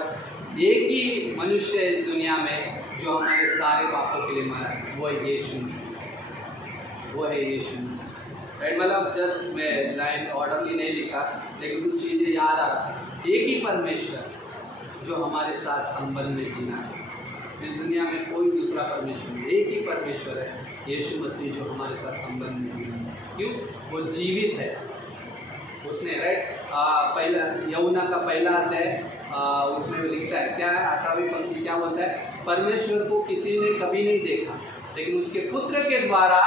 एक ही मनुष्य है इस दुनिया में जो हमारे सारे पापों के लिए मरा है, वो है यीशु मसीह, वो है यीशु मसीह, राइट। मतलब जस्ट मैं लाइन ऑर्डरली नहीं लिखा, लेकिन कुछ चीज़ें याद आ रहा। एक ही परमेश्वर जो हमारे साथ संबंध में जीना है, इस दुनिया में कोई दूसरा परमेश्वर नहीं, एक ही परमेश्वर है यीशु मसीह जो हमारे साथ संबंध में जीना है। क्यों? वो जीवित है, उसने, राइट। पहला यूहन्ना का पहला अध्याय उसमें वो लिखता है, क्या है 18वीं पंक्ति, क्या बोलता है? परमेश्वर को किसी ने कभी नहीं देखा, लेकिन उसके पुत्र के द्वारा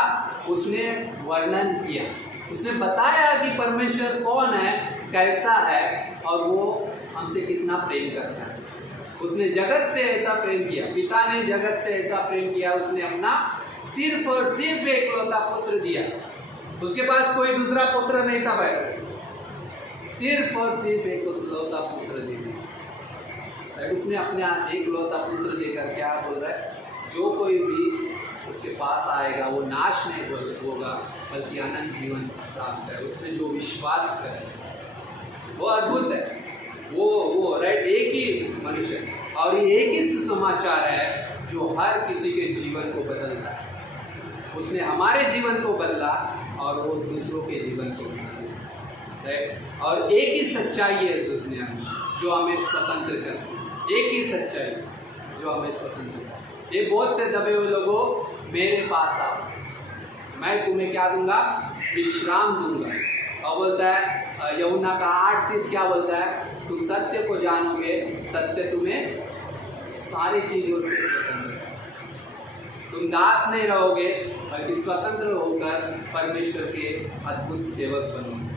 उसने वर्णन किया, उसने बताया कि परमेश्वर कौन है, कैसा है, और वो हमसे कितना प्रेम करता है। उसने जगत से ऐसा प्रेम किया, पिता ने जगत से ऐसा प्रेम किया, उसने अपना सिर्फ और सिर्फ एकलौता पुत्र दिया। उसके पास कोई दूसरा पुत्र नहीं था भाई, सिर्फ और सिर्फ एकलौता पुत्र दिया। उसने अपने एकलौता पुत्र देकर क्या बोल रहा है? जो कोई भी उसके पास आएगा वो नाश नहीं होगा, बल्कि अनंत जीवन प्राप्त है। उसमें जो विश्वास करे, वो अद्भुत है, वो राइट। एक ही मनुष्य, और ये एक ही सुसमाचार है जो हर किसी के जीवन को बदलता है। उसने हमारे जीवन को बदला और वो दूसरों के जीवन को बदला, राइट। और एक ही सच्चाई है इस दुनिया में जो हमें स्वतंत्र करती है, एक ही सच्चाई जो हमें स्वतंत्र करती है। ये बहुत से दबे हुए लोगों, मेरे पास आओ, मैं तुम्हें क्या दूंगा? विश्राम दूंगा। और बोलता है यूहन्ना का 8:30 क्या बोलता है? तुम सत्य को जानोगे, सत्य तुम्हें सारी चीज़ों से स्वतंत्र करेगा। तुम दास नहीं रहोगे, बल्कि स्वतंत्र होकर परमेश्वर के अद्भुत सेवक बनोगे।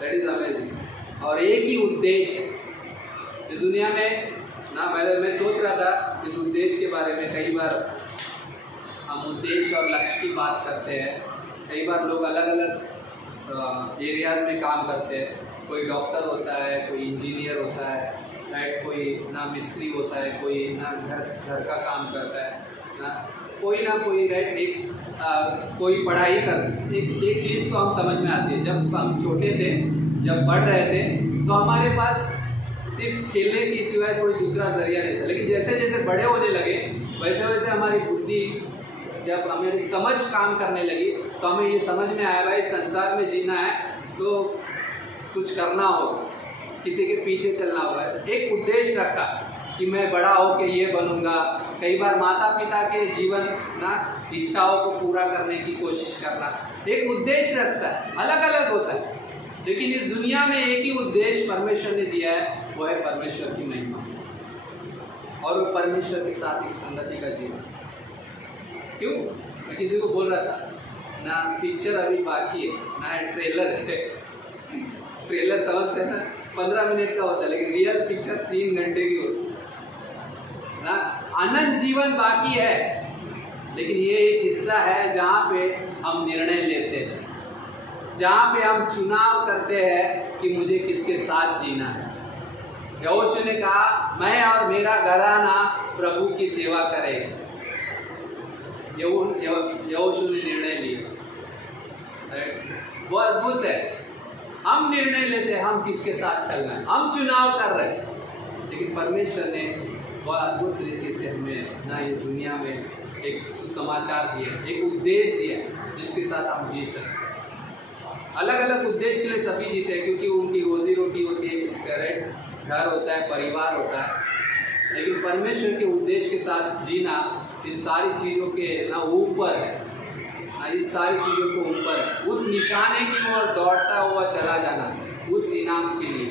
That is amazing. और एक ही उद्देश्य है इस दुनिया में ना। मैं सोच रहा था इस उद्देश्य के बारे में। कई बार हम उद्देश्य और लक्ष्य की बात करते हैं। कई बार लोग अलग अलग एरियाज में काम करते हैं। कोई डॉक्टर होता है, कोई इंजीनियर होता है, राइट, कोई ना मिस्त्री होता है, कोई ना घर का काम करता है, ना कोई राइट। कोई पढ़ाई कर, एक चीज़ तो हम समझ में आती है, जब हम छोटे थे, जब पढ़ रहे थे, तो हमारे पास सिर्फ खेलने की सिवाय कोई दूसरा जरिया नहीं था। लेकिन जैसे जैसे बड़े होने लगे, वैसे वैसे हमारी बुद्धि, जब हमारी समझ काम करने लगी, तो हमें ये समझ में आया भाई संसार में जीना है तो कुछ करना होगा, किसी के पीछे चलना होगा। तो एक उद्देश्य रखा कि मैं बड़ा होकर ये बनूंगा। कई बार माता पिता के जीवन ना इच्छाओं को पूरा करने की कोशिश करना एक उद्देश्य रखता है, अलग अलग होता है। लेकिन इस दुनिया में एक ही उद्देश्य परमेश्वर ने दिया है, वो है परमेश्वर की महिमा और वो परमेश्वर के साथ एक संगति का जीवन। क्यों? मैं किसी को बोल रहा था ना, पिक्चर अभी बाकी है ना, ट्रेलर है। ट्रेलर समझते हैं ना, 15 मिनट का होता है, लेकिन रियल पिक्चर 3 घंटे की होती है ना। अनंत जीवन बाकी है, लेकिन ये एक हिस्सा है जहाँ पे हम निर्णय लेते हैं, जहाँ पे हम चुनाव करते हैं कि मुझे किसके साथ जीना है। यहोशू ने कहा, मैं और मेरा घराना प्रभु की सेवा करेगा। यहोशू ने निर्णय लिया। वो अद्भुत है। हम निर्णय लेते हैं हम किसके साथ चलना है, हम चुनाव कर रहे हैं, लेकिन परमेश्वर ने बहुत अद्भुत तरीके से हमें ना इस दुनिया में एक सुसमाचार दिया, एक उद्देश्य दिया जिसके साथ हम जी सकते। अलग अलग उद्देश्य के लिए सभी जीते हैं, क्योंकि उनकी रोजी रोटी होती है, किसका राइट, घर होता है, परिवार होता है। लेकिन परमेश्वर के उद्देश्य के साथ जीना इन सारी चीज़ों के ना ऊपर है, ना इन सारी चीज़ों को ऊपर है। उस निशाने की ओर दौड़ता हुआ चला जाना, उस इनाम के लिए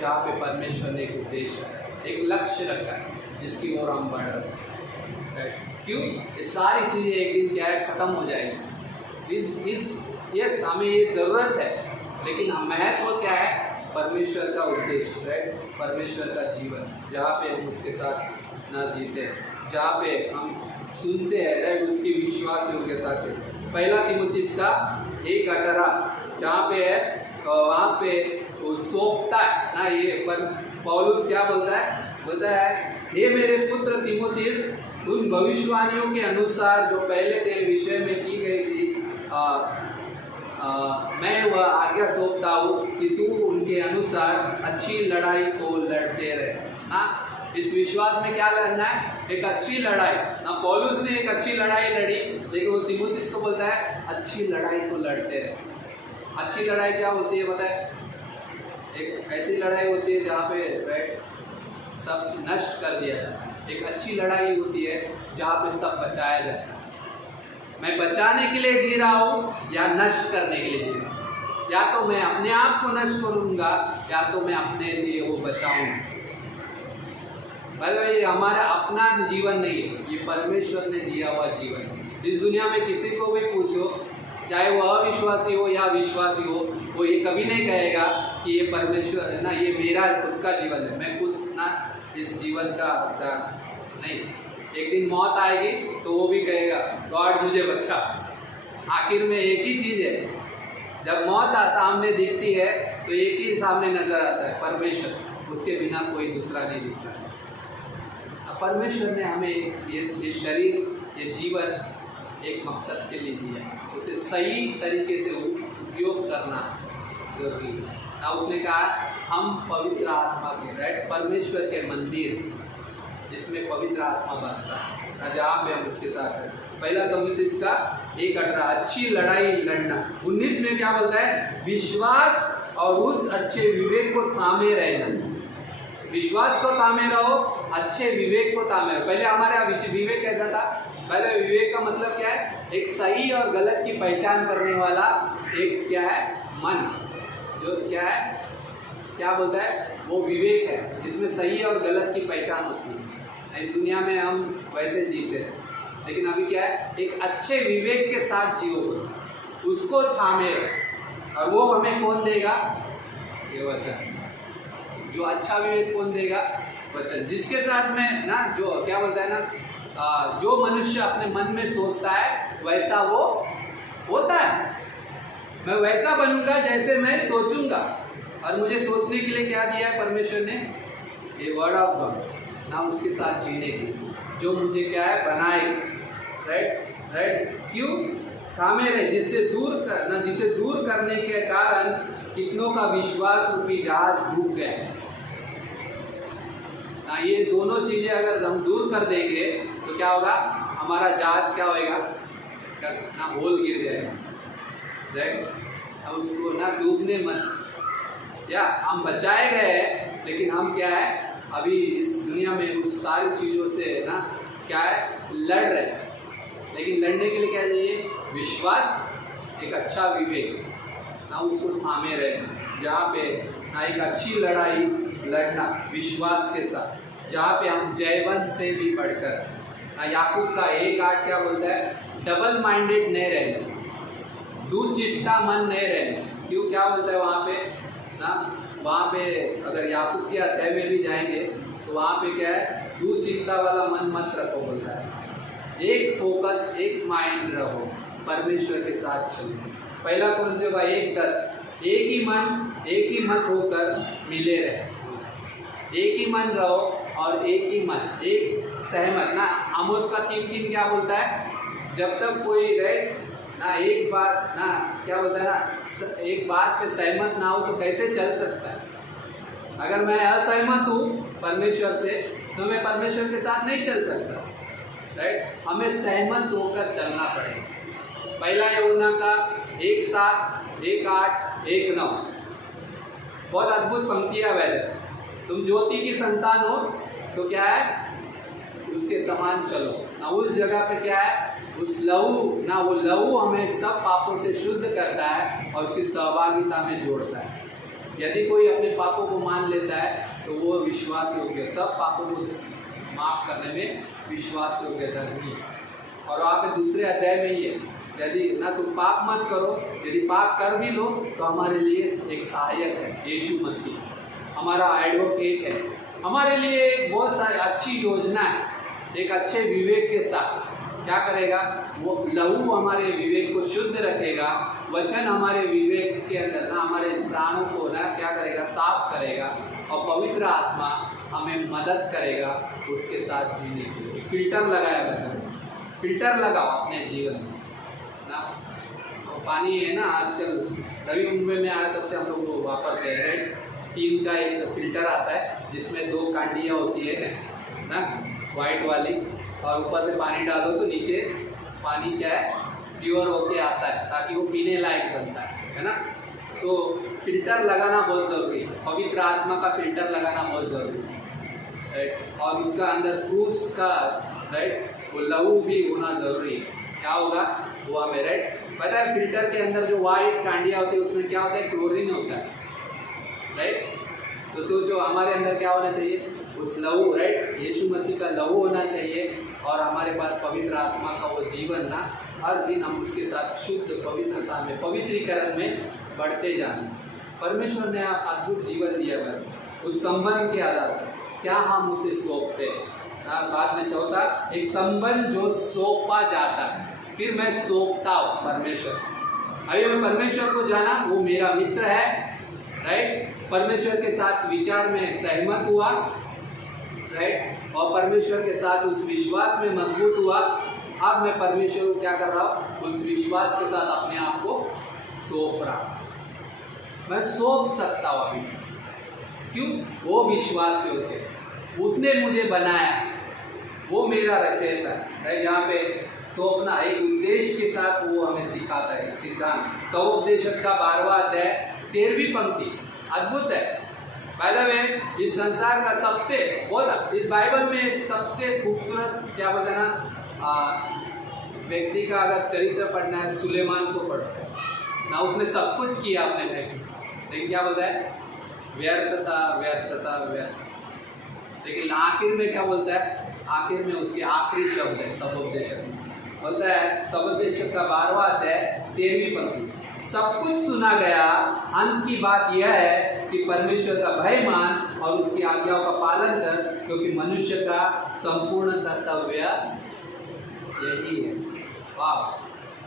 जहाँ पे परमेश्वर ने एक उद्देश्य, एक लक्ष्य रखा है जिसकी ओर हम बढ़ रहे हैं। क्यों? ये सारी चीज़ें एक दिन क्या है, ख़त्म हो जाएंगी। यस, हमें ये ज़रूरत है, लेकिन महत्व क्या है? परमेश्वर का उद्देश्य, राइट, परमेश्वर का जीवन, जहाँ पे हम उसके साथ ना जीते हैं, जहाँ पे हम सुनते हैं, राइट, उसकी विश्वास योग्यता के। 1 तीमुथियुस का 1:18 जहाँ पे है, वहाँ पे वो सौंपता है ना, ये पर पौलुस क्या बोलता है हे मेरे पुत्र तीमुथियुस, उन भविष्यवाणियों के अनुसार जो पहले तेरे विषय में की गई थी मैं वह आज्ञा सौंपता हूँ कि तू उनके अनुसार अच्छी लड़ाई को लड़ते रहे। हाँ, इस विश्वास में क्या लड़ना है? एक अच्छी लड़ाई ना। पौलुस ने एक अच्छी लड़ाई लड़ी, लेकिन वो तीमुथियुस को बोलता है अच्छी लड़ाई को लड़ते रहे। अच्छी लड़ाई क्या होती है पता है? एक ऐसी लड़ाई होती है जहाँ पे सब नष्ट कर दिया जाता है। एक अच्छी लड़ाई होती है जहाँ पे सब बचाया जाता है। मैं बचाने के लिए जी रहा हूँ या नष्ट करने के लिए जी रहा हूँ? या तो मैं अपने आप को नष्ट करूँगा या तो मैं अपने लिए वो बचाऊँगा। भाई, ये हमारा अपना जीवन नहीं है, ये परमेश्वर ने दिया हुआ जीवन है। इस दुनिया में किसी को भी पूछो, चाहे वो अविश्वासी हो या विश्वासी हो, वो ये कभी नहीं कहेगा कि ये परमेश्वर है ना, ये मेरा खुद का जीवन है, मैं खुद ना इस जीवन का हकदार नहीं। एक दिन मौत आएगी तो वो भी कहेगा गॉड मुझे बचा। आखिर में एक ही चीज़ है, जब मौत सामने दिखती है तो एक ही सामने नजर आता है, परमेश्वर। उसके बिना कोई दूसरा नहीं दिखता है। परमेश्वर ने हमें ये शरीर, ये जीवन एक मकसद के लिए दिया, उसे सही तरीके से उपयोग करना जरूरी है ना। उसने कहा हम पवित्र आत्मा के परमेश्वर के मंदिर जिसमें पवित्र आत्मा बसता है, जहाँ पे हम उसके साथ हैं। पहला तीमुथियुस का 1:18 अच्छी लड़ाई लड़ना। 19 में क्या बोलता है? विश्वास और उस अच्छे विवेक को थामे रहना। विश्वास को थामे रहो, अच्छे विवेक को थामे रहो। पहले हमारा विवेक कैसा था? पहले विवेक का मतलब क्या है? एक सही और गलत की पहचान करने वाला एक क्या है? मन। जो क्या है, क्या बोलता है? वो विवेक है जिसमें सही और गलत की पहचान होती है। इस दुनिया में हम वैसे जीते हैं, लेकिन अभी क्या है? एक अच्छे विवेक के साथ जियो, उसको थामे रहो। और वो हमें कौन देगा? ये वचन। जो अच्छा विवेक कौन देगा? वचन। जिसके साथ में ना, जो क्या बोलता है ना, जो मनुष्य अपने मन में सोचता है वैसा वो होता है। मैं वैसा बनूंगा जैसे मैं सोचूंगा। और मुझे सोचने के लिए क्या दिया है परमेश्वर ने? ये वर्ड ऑफ गॉड ना, उसके साथ जीने की जो मुझे क्या है बनाए। राइट। क्यों थामे रहे? जिससे दूर करने के कारण कितनों का विश्वास रूपी जहाज डूब गया है ना। ये दोनों चीजें अगर हम दूर कर देंगे तो क्या होगा? हमारा जहाज क्या होएगा ना, होल गिर जाएगा। राइट। हम उसको ना डूबने मत। या हम बचाए गए हैं, लेकिन हम क्या है अभी इस दुनिया में उस सारी चीज़ों से ना क्या है लड़ रहे हैं। लेकिन लड़ने के लिए क्या चाहिए? विश्वास, एक अच्छा विवेक ना, उसको थामे रहना। जहाँ पे ना एक अच्छी लड़ाई लड़ना विश्वास के साथ, जहाँ पे हम जयवंत से भी बढ़कर ना। याकूब का 1:8 क्या बोलता है? डबल माइंडेड नहीं रहना, दुचित्ता मन नहीं रहना। क्यों? क्या बोलता है वहाँ पे ना? वहाँ पे अगर याकूब के अध्याय में भी जाएंगे तो वहाँ पे क्या है? दुचिंता वाला मन मत रखो बोलता है। एक फोकस, एक माइंड रहो, परमेश्वर के साथ चलो। पहला कुरिन्थियों का 1:10 एक ही मन, एक ही मत होकर मिले रहे। एक ही मन रहो और एक ही मन, एक सहमत ना। आमोस का 3:3 क्या बोलता है? जब तक कोई रहे ना, एक बात ना, क्या बोलता है ना, एक बात पे सहमत ना हो तो कैसे चल सकता है? अगर मैं असहमत हूँ परमेश्वर से तो मैं परमेश्वर के साथ नहीं चल सकता। राइट। हमें सहमत होकर चलना पड़ेगा। पहला यूहन्ना का 1:7, 1:8, 1:9 बहुत अद्भुत पंक्तियाँ वैसे। तुम ज्योति की संतान हो तो क्या है? उसके समान चलो ना। उस जगह पे क्या है? उस लहू ना, वो लहू हमें सब पापों से शुद्ध करता है और उसकी सहभागिता में जोड़ता है। यदि कोई अपने पापों को मान लेता है तो वो विश्वास योग्य, सब पापों को माफ करने में विश्वास योग्यता नहीं। और वहाँ पे दूसरे अध्याय में ही है, यदि ना तुम पाप मत करो, यदि पाप कर भी लो तो हमारे लिए एक सहायक है यीशु मसीह, हमारा एडवोकेट है। हमारे लिए बहुत सारी अच्छी योजना है। एक अच्छे विवेक के साथ क्या करेगा? वो लहू हमारे विवेक को शुद्ध रखेगा। वचन हमारे विवेक के अंदर ना, हमारे प्राणों को ना क्या करेगा? साफ करेगा। और पवित्र आत्मा हमें मदद करेगा उसके साथ जीने के लिए। फिल्टर लगाया गया, फिल्टर लगाओ अपने जीवन में ना। तो पानी है ना, आजकल नवी मुंबई में आया तब से हम लोग वापरते हैं। टीन का एक फिल्टर आता है जिसमें 2 कांडियाँ होती है ना, वाइट वाली, और ऊपर से पानी डालो तो नीचे पानी क्या है, प्योर होके आता है, ताकि वो पीने लायक बनता है ना। सो फिल्टर लगाना बहुत ज़रूरी है, पवित्र आत्मा का फिल्टर लगाना बहुत ज़रूरी है, राइट। और उसका अंदर क्रूस का, राइट, वो लहू भी होना ज़रूरी है। क्या होगा वो हमें, राइट, पता है। फिल्टर के अंदर जो वाइट कांडियाँ होती है उसमें क्या होता है, क्लोरीन होता है, राइट। तो सोचो हमारे अंदर क्या होना चाहिए, उस लहू, राइट, यीशु मसीह का लहू होना चाहिए, और हमारे पास पवित्र आत्मा का वो जीवन ना, हर दिन हम उसके साथ शुद्ध पवित्रता में, पवित्रीकरण में बढ़ते जाना। परमेश्वर ने अद्भुत जीवन दिया है, उस संबंध के आधार पर क्या हम उसे सौंपते हैं। बाद में चौथा, एक संबंध जो सौंपा जाता है, फिर मैं सौंपता हूँ परमेश्वर। अभी मैं परमेश्वर को जाना, वो मेरा मित्र है, राइट, परमेश्वर के साथ विचार में सहमत हुआ, राइट, और परमेश्वर के साथ उस विश्वास में मजबूत हुआ। अब मैं परमेश्वर को क्या कर रहा हूँ, उस विश्वास के साथ अपने आप को सौंप रहा हूँ। मैं सौंप सकता हूँ अभी, क्यों, वो विश्वास योग्य, उसने मुझे बनाया, वो मेरा रचयिता है। जहाँ पे सौंपना एक उद्देश्य के साथ वो हमें सिखाता है सिद्धांत। सवोपदेशक का 12वां अध्याय 13वीं पंक्ति अद्भुत है। बाय द वे, इस संसार का सबसे, बोला इस बाइबल में सबसे खूबसूरत क्या बोलते हैं ना, व्यक्ति का अगर चरित्र पढ़ना है, सुलेमान को पढ़ो ना। उसने सब कुछ किया अपने लाइफ, लेकिन क्या बोलता है, व्यर्थता व्यर्थता व्यर्थ। लेकिन आखिर में क्या बोलता है, आखिर में उसके आखिरी शब्द है सवोपदेशक में, बोलता है सवोपदेशक का 12वां अध्याय 13वीं पंक्ति, सब कुछ सुना गया, अंत की बात यह है कि परमेश्वर का भय मान और उसकी आज्ञाओं का पालन कर, क्योंकि मनुष्य का संपूर्ण कर्तव्य यही है। वाह,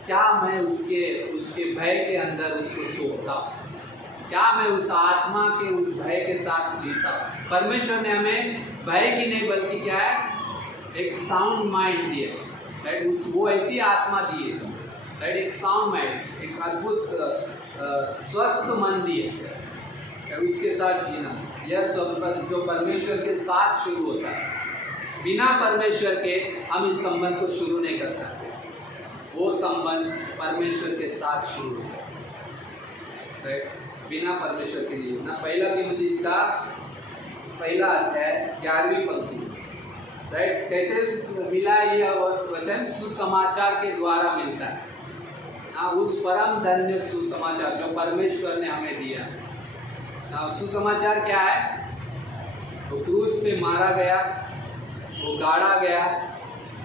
क्या मैं उसके भय के अंदर उसको सौंपता हूँ, क्या मैं उस आत्मा के उस भय के साथ जीता हूँ। परमेश्वर ने हमें भय की नहीं बल्कि क्या है, एक साउंड माइंड दिया, राइट, वो ऐसी आत्मा दी है, राइट, एक साउंड माइंड, एक अद्भुत स्वस्थ मन दिए, उसके साथ जीना। यह संबंध जो परमेश्वर के साथ शुरू होता है, बिना परमेश्वर के हम इस संबंध को शुरू नहीं कर सकते। वो संबंध परमेश्वर के साथ शुरू होता है, राइट, बिना परमेश्वर के लिए ना। पहला तीमुथियुस का 1 अध्याय 11वीं पंक्ति, राइट, कैसे मिला यह वचन, सुसमाचार के द्वारा मिलता है ना। उस परम धन्य सुसमाचार जो परमेश्वर ने हमें दिया ना। सुसमाचार क्या है, वो क्रूस पे मारा गया, वो गाड़ा गया,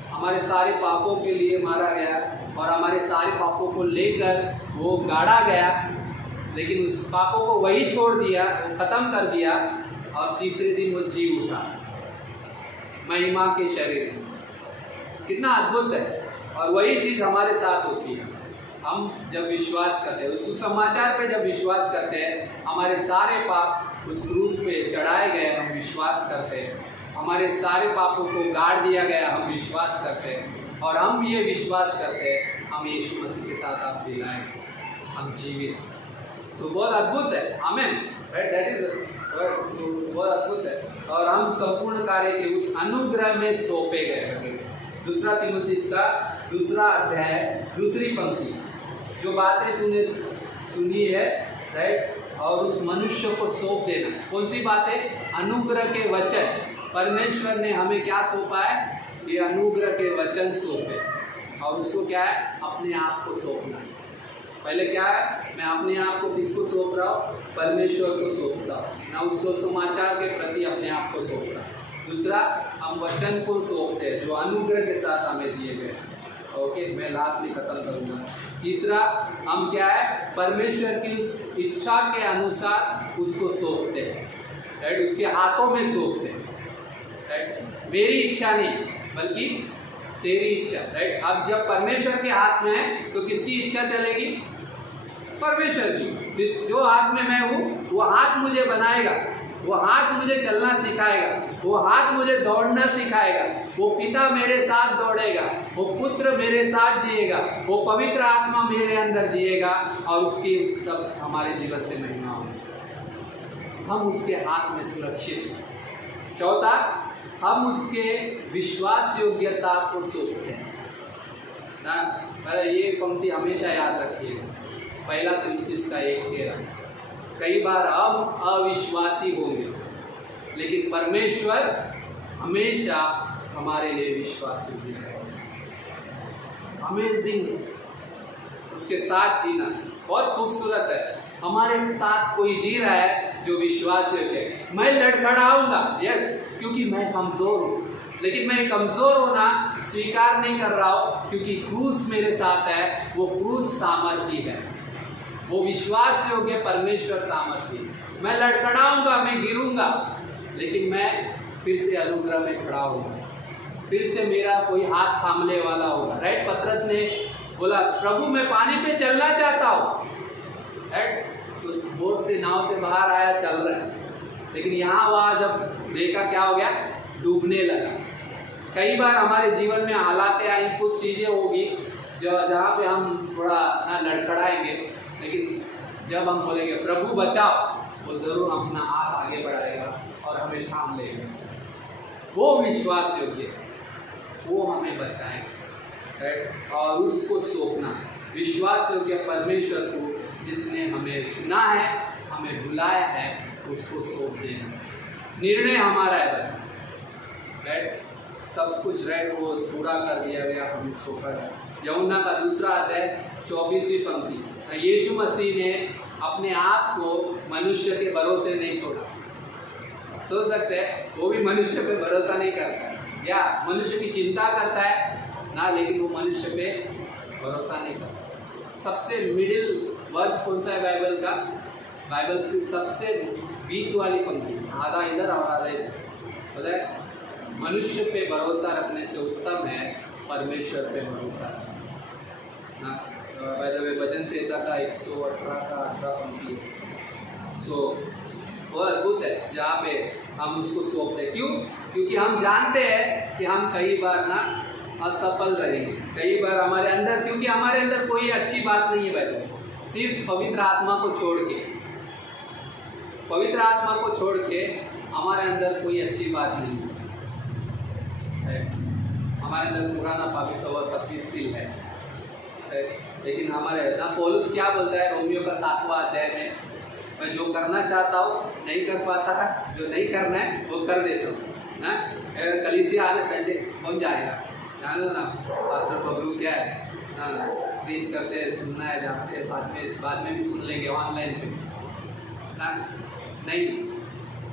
हमारे सारे पापों के लिए मारा गया, और हमारे सारे पापों को लेकर वो गाड़ा गया, लेकिन उस पापों को वही छोड़ दिया, वो ख़त्म कर दिया, और तीसरे दिन वो जी उठा महिमा के शरीर में। कितना अद्भुत है। और वही चीज़ हमारे साथ होती है, हम जब विश्वास करते हैं उस सुसमाचार पे, जब विश्वास करते हैं, हमारे सारे पाप उस क्रूस पे चढ़ाए गए, हम विश्वास करते हैं, हमारे सारे पापों को गाड़ दिया गया, हम विश्वास करते हैं, और हम ये विश्वास करते हैं हम यीशु मसीह के साथ आप जिलाएँ, हम जीवित। सो बहुत अद्भुत है, आमीन, राइट, दैट इज बहुत अद्भुत है। और हम संपूर्ण कार्य के उस अनुग्रह में सौंपे गए हैं। 2 तीमुथियुस का 2 अध्याय 2री पंक्ति, जो बातें तूने सुनी है, राइट, और उस मनुष्य को सौंप देना। कौन सी बातें, अनुग्रह के वचन। परमेश्वर ने हमें क्या सौंपा है, ये अनुग्रह के वचन सौंपे, और उसको क्या है, अपने आप को सौंपना। पहले क्या है, मैं अपने आप को किसको सौंप रहा हूँ, परमेश्वर को सौंपता हूँ ना, उस सुसमाचार के प्रति अपने आप को सौंप रहा हूँ। दूसरा, हम वचन को सौंपते हैं जो अनुग्रह के साथ हमें दिए गए। ओके, मैं लास्टली खत्म करूँगा। तीसरा, हम क्या है, परमेश्वर की उस इच्छा के अनुसार उसको सौंपते हैं, राइट, उसके हाथों में सौंपते हैं, राइट, मेरी इच्छा नहीं बल्कि तेरी इच्छा, राइट। अब जब परमेश्वर के हाथ में है तो किसकी इच्छा चलेगी, परमेश्वर की। जो हाथ में मैं हूँ वो हाथ मुझे बनाएगा, वो हाथ मुझे चलना सिखाएगा, वो हाथ मुझे दौड़ना सिखाएगा, वो पिता मेरे साथ दौड़ेगा, वो पुत्र मेरे साथ जिएगा, वो पवित्र आत्मा मेरे अंदर जिएगा और उसकी तब हमारे जीवन से महिमा होगी। हम उसके हाथ में सुरक्षित हैं। चौथा, हम उसके विश्वास योग्यता को सोचते हैं ना। ये पंक्ति हमेशा याद रखिएगा, 1 तिमुथियुस 1:13। कई बार हम अविश्वासी होंगे, लेकिन परमेश्वर हमेशा हमारे लिए विश्वासी है। अमेजिंग, उसके साथ जीना बहुत खूबसूरत है। हमारे साथ कोई जी रहा है जो विश्वासी है। मैं लड़खड़ाऊंगा, यस, क्योंकि मैं कमज़ोर हूँ, लेकिन मैं कमज़ोर होना स्वीकार नहीं कर रहा हूँ, क्योंकि क्रूस मेरे साथ है। वो क्रूस सामर्थी है, वो विश्वास योग्य परमेश्वर सामर्थी। मैं लड़खड़ाऊंगा, मैं गिरूंगा, लेकिन मैं फिर से अनुग्रह में खड़ा होगा, फिर से मेरा कोई हाथ थामने वाला होगा। राइट, पतरस ने बोला, प्रभु मैं पानी पे चलना चाहता हूँ। राइट, उस बोट से, नाव से बाहर आया, चल रहा है, लेकिन यहाँ वहाँ जब देखा, क्या हो गया, डूबने लगा। कई बार हमारे जीवन में हालातें आई, कुछ चीज़ें होगी जहाँ पे हम थोड़ा ना लड़खड़ाएंगे, लेकिन जब हम बोलेंगे प्रभु बचाओ, वो ज़रूर अपना हाथ आगे बढ़ाएगा और हमें थाम लेगा। वो विश्वास योग्य, वो हमें बचाएगा। राइट, और उसको सौंपना, विश्वास योग्य परमेश्वर को जिसने हमें चुना है, हमें बुलाया है, उसको सौंप देना। निर्णय हमारा है। राइट, सब कुछ राइट वो पूरा कर दिया गया, हमें सौंपा है। यूहन्ना का 2 अध्याय 24वीं पंक्ति, यीशु मसीह ने अपने आप को मनुष्य के भरोसे नहीं छोड़ा। सोच सकते हैं, वो भी मनुष्य पे भरोसा नहीं करता है, या मनुष्य की चिंता करता है ना, लेकिन वो मनुष्य पे भरोसा नहीं करता। सबसे मिडिल वर्स कौन सा है बाइबल का? बाइबल की सबसे बीच वाली पंक्ति, आधा इधर और आधा इधर, पता है, मनुष्य पे भरोसा रखने से उत्तम है परमेश्वर पे भरोसा ना। भजन संहिता का 118 का 18 पंक्ति। सो वो अद्भुत है जहाँ पे हम उसको सौंपते हैं। क्यों? क्योंकि हम जानते हैं कि हम कई बार ना असफल रहेंगे, कई बार हमारे अंदर, क्योंकि हमारे अंदर कोई अच्छी बात नहीं है भाई, सिर्फ पवित्र आत्मा को छोड़ के, पवित्र आत्मा को छोड़ के हमारे अंदर कोई अच्छी बात नहीं है। हमारे अंदर पुराना पापी स्वभाव तब भी स्टिल है, लेकिन हमारे ना पौलुस क्या बोलता है रोमियो का 7वां अध्याय में, मैं जो करना चाहता हूँ नहीं कर पाता है, जो नहीं करना है वो कर देता हूँ ना। कलीसिया आने संडे कौन जाएगा, जान दो ना, पास्टर बबलू क्या है ना, प्रीच करते हैं, सुनना है, जानते हैं, बाद में भी सुन लेंगे ऑनलाइन पे ना। नहीं,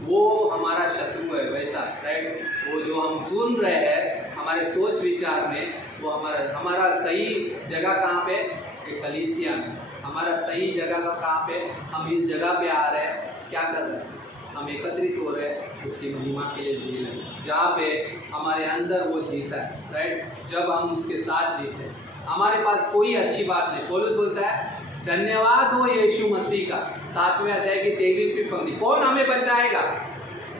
वो हमारा शत्रु है वैसा। राइट, वो जो हम सुन रहे हैं हमारे सोच विचार में, वो हमारा सही जगह कहाँ पे, एक कलीसिया में। हमारा सही जगह का कहाँ पे, हम इस जगह पे आ रहे हैं, क्या कर रहे हैं, हम एकत्रित हो रहे हैं उसकी महिमा के लिए जी रहे हैं, जहाँ पे हमारे अंदर वो जीता है। राइट, जब हम उसके साथ जीते हैं, हमारे पास कोई अच्छी बात नहीं। पौलुस बोलता है धन्यवाद हो यीशु मसीह का, 7वें अध्याय की 23वीं पंक्ति, कौन हमें बचाएगा,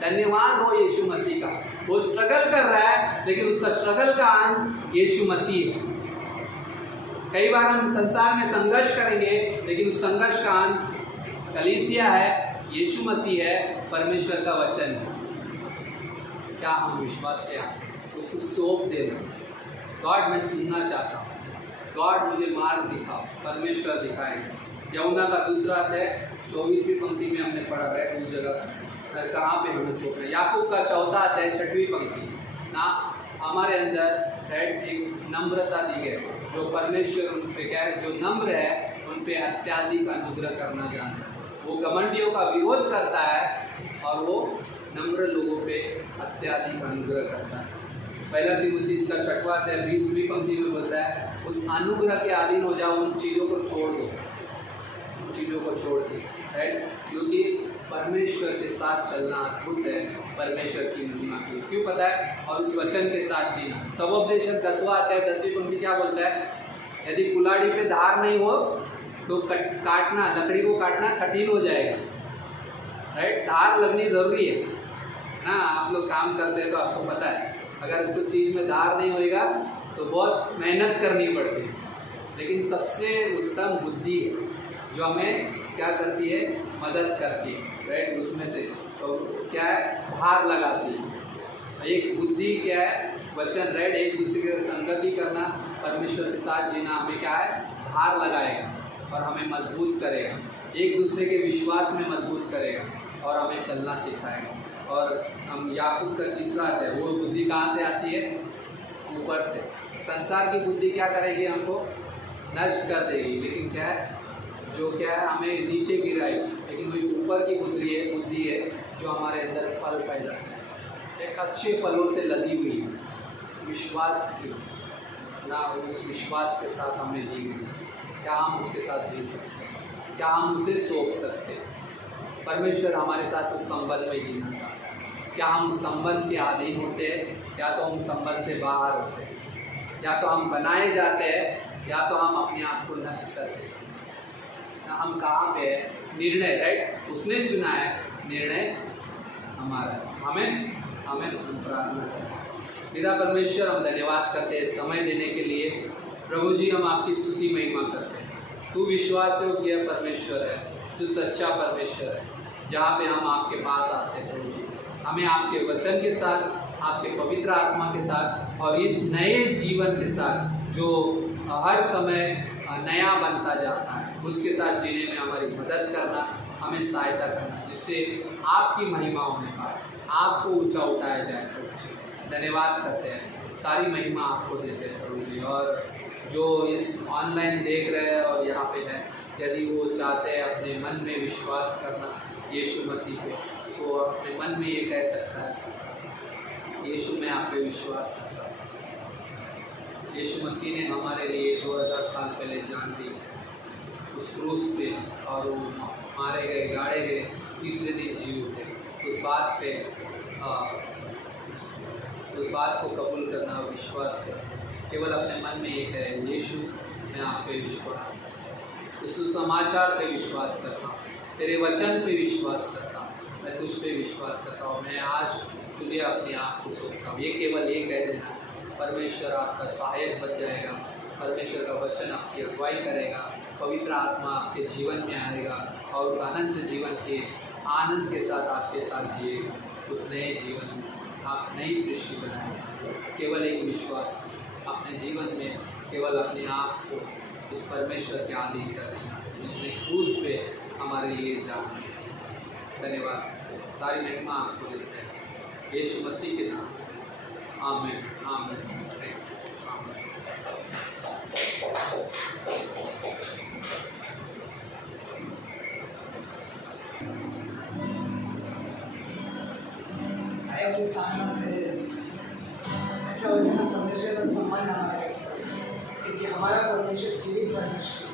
धन्यवाद हो यीशु मसीह का। वो स्ट्रगल कर रहा है, लेकिन उसका स्ट्रगल का अंत यीशु मसीह है। कई बार हम संसार में संघर्ष करेंगे, लेकिन उस संघर्ष का अंत कलीसिया है, यीशु मसीह है, परमेश्वर का वचन है। क्या हम विश्वास से उसको सौंप देना, गॉड मैं सुनना चाहता हूँ, गॉड मुझे मार्ग दिखाओ, परमेश्वर दिखाएंगे। यूहन्ना का 2 अध्याय 24वीं पंक्ति में हमने पढ़ा है, उस जगह कहाँ पे हमें सौंपना है। याकूब का 4 अध्याय 6वीं पंक्ति ना, हमारे अंदर एक नम्रता दी गई, जो परमेश्वर उन पे क्या है, जो नम्र है उन पे अत्याधिक अनुग्रह करना जानता है। वो घमंडियों का विरोध करता है और वो नम्र लोगों पे अत्याधिक अनुग्रह करता है। 1 तिमुथियुस का 6वां अध्याय 20वीं पंक्ति में बोलता है उस अनुग्रह के अधीन हो जाओ, उन चीज़ों को छोड़ दो, उन चीज़ों को छोड़ दो। राइट, क्योंकि परमेश्वर के साथ चलना अद्भुत है, परमेश्वर की महिमा के लिए। क्यों पता है? और उस वचन के साथ जीना। सबोपदेशक 10वां अध्याय 10वीं पंक्ति क्या बोलता है, यदि कुल्हाड़ी पे धार नहीं हो तो काटना, लकड़ी को काटना कठिन हो जाएगा। राइट। धार लगनी ज़रूरी है ना। आप लोग काम करते हैं तो आपको पता है, अगर कुछ चीज़ में धार नहीं होएगा तो बहुत मेहनत करनी पड़ती है। लेकिन सबसे उत्तम बुद्धि है जो हमें क्या करती है, मदद करती है, राइट। उसमें से तो क्या है, धार लगाती है। एक बुद्धि क्या है, वचन, राइट। एक दूसरे के संगति करना, परमेश्वर के साथ जीना हमें क्या है, धार लगाएगा और हमें मजबूत करेगा, एक दूसरे के विश्वास में मजबूत करेगा और हमें चलना सिखाएगा। और हम याकूब का तीसरा है, वो बुद्धि कहाँ से आती है, ऊपर से। संसार की बुद्धि क्या करेगी, हमको नष्ट कर देगी, लेकिन क्या है, जो क्या है, हमें नीचे गिराएगी। लेकिन वही ऊपर की बुद्धि है जो हमारे अंदर फल पैदा है, एक अच्छे फलों से लदी हुई है, विश्वास की ना। उस विश्वास के साथ हमें दी गई, क्या हम उसके साथ जी सकते हैं, क्या हम उसे सौंप सकते हैं। परमेश्वर हमारे साथ उस संबंध में जीना चाहता है। क्या हम उस संबंध के अधीन होते हैं, या तो हम संबंध से बाहर होते हैं, या तो हम बनाए जाते हैं, या तो हम अपने आप को नष्ट करते हैं। हम कहाँ पे है, निर्णय, राइट। उसने चुना है, निर्णय हमारा। हमें प्रार्थना करें। पिता परमेश्वर, हम धन्यवाद करते हैं समय देने के लिए। प्रभु जी, हम आपकी स्तुति महिमा करते हैं। तू विश्वास योग्य परमेश्वर है, तू सच्चा परमेश्वर है। जहाँ पे हम आपके पास आते हैं प्रभु जी, हमें आपके वचन के साथ, आपके पवित्र आत्मा के साथ और इस नए जीवन के साथ जो हर समय नया बनता जाता है, उसके साथ जीने में हमारी मदद करना, हमें सहायता करना, जिससे आपकी महिमा होने पाए, आपको ऊंचा उठाया जाए प्रभु जी। धन्यवाद करते हैं, सारी महिमा आपको देते हैं प्रभु जी। और जो इस ऑनलाइन देख रहे हैं और यहाँ पे हैं, यदि वो चाहते हैं अपने मन में विश्वास करना यीशु मसीह पे, तो अपने मन में ये कह सकता है, यीशु मैं आप पे विश्वास करता हूँ। यीशु मसीह ने हमारे लिए 2000 साल पहले जान दी उस क्रूस पे, और वो मारे गए, गाड़े गए, तीसरे दिन जी उठे। उस बात को कबूल करना और विश्वास करना, केवल अपने मन में ये करें, यीशु मैं आप पे विश्वास करता हूँ, उस सुसमाचार पे विश्वास करता हूँ, तेरे वचन पे विश्वास करता हूँ, मैं तुझ पे विश्वास करता हूँ, मैं आज तुझे अपने आप को सौंपता हूँ। ये केवल ये कह देना, परमेश्वर आपका सहायक बन जाएगा, परमेश्वर का वचन आपकी अगुवाई करेगा, पवित्र आत्मा आपके जीवन में आएगा और उस अनंत जीवन के आनंद के साथ आपके साथ जिएगा। उस नए जीवन में आप नई सृष्टि बनाएंगे। केवल एक विश्वास अपने जीवन में, केवल अपने आप को उस परमेश्वर के अधीन कर देना जिसने क्रूस पे हमारे लिए जान दिया। धन्यवाद, सारी महिमा आपको देते हैं यीशु मसीह के नाम से। आमीन, आमीन, आमीन। आए अपने स्थान में खड़े रहते। अच्छा वचन परमेश्वर का सम्मान हमारा कैसा है, क्योंकि हमारा परमेश्वर जीवित परमेश्वर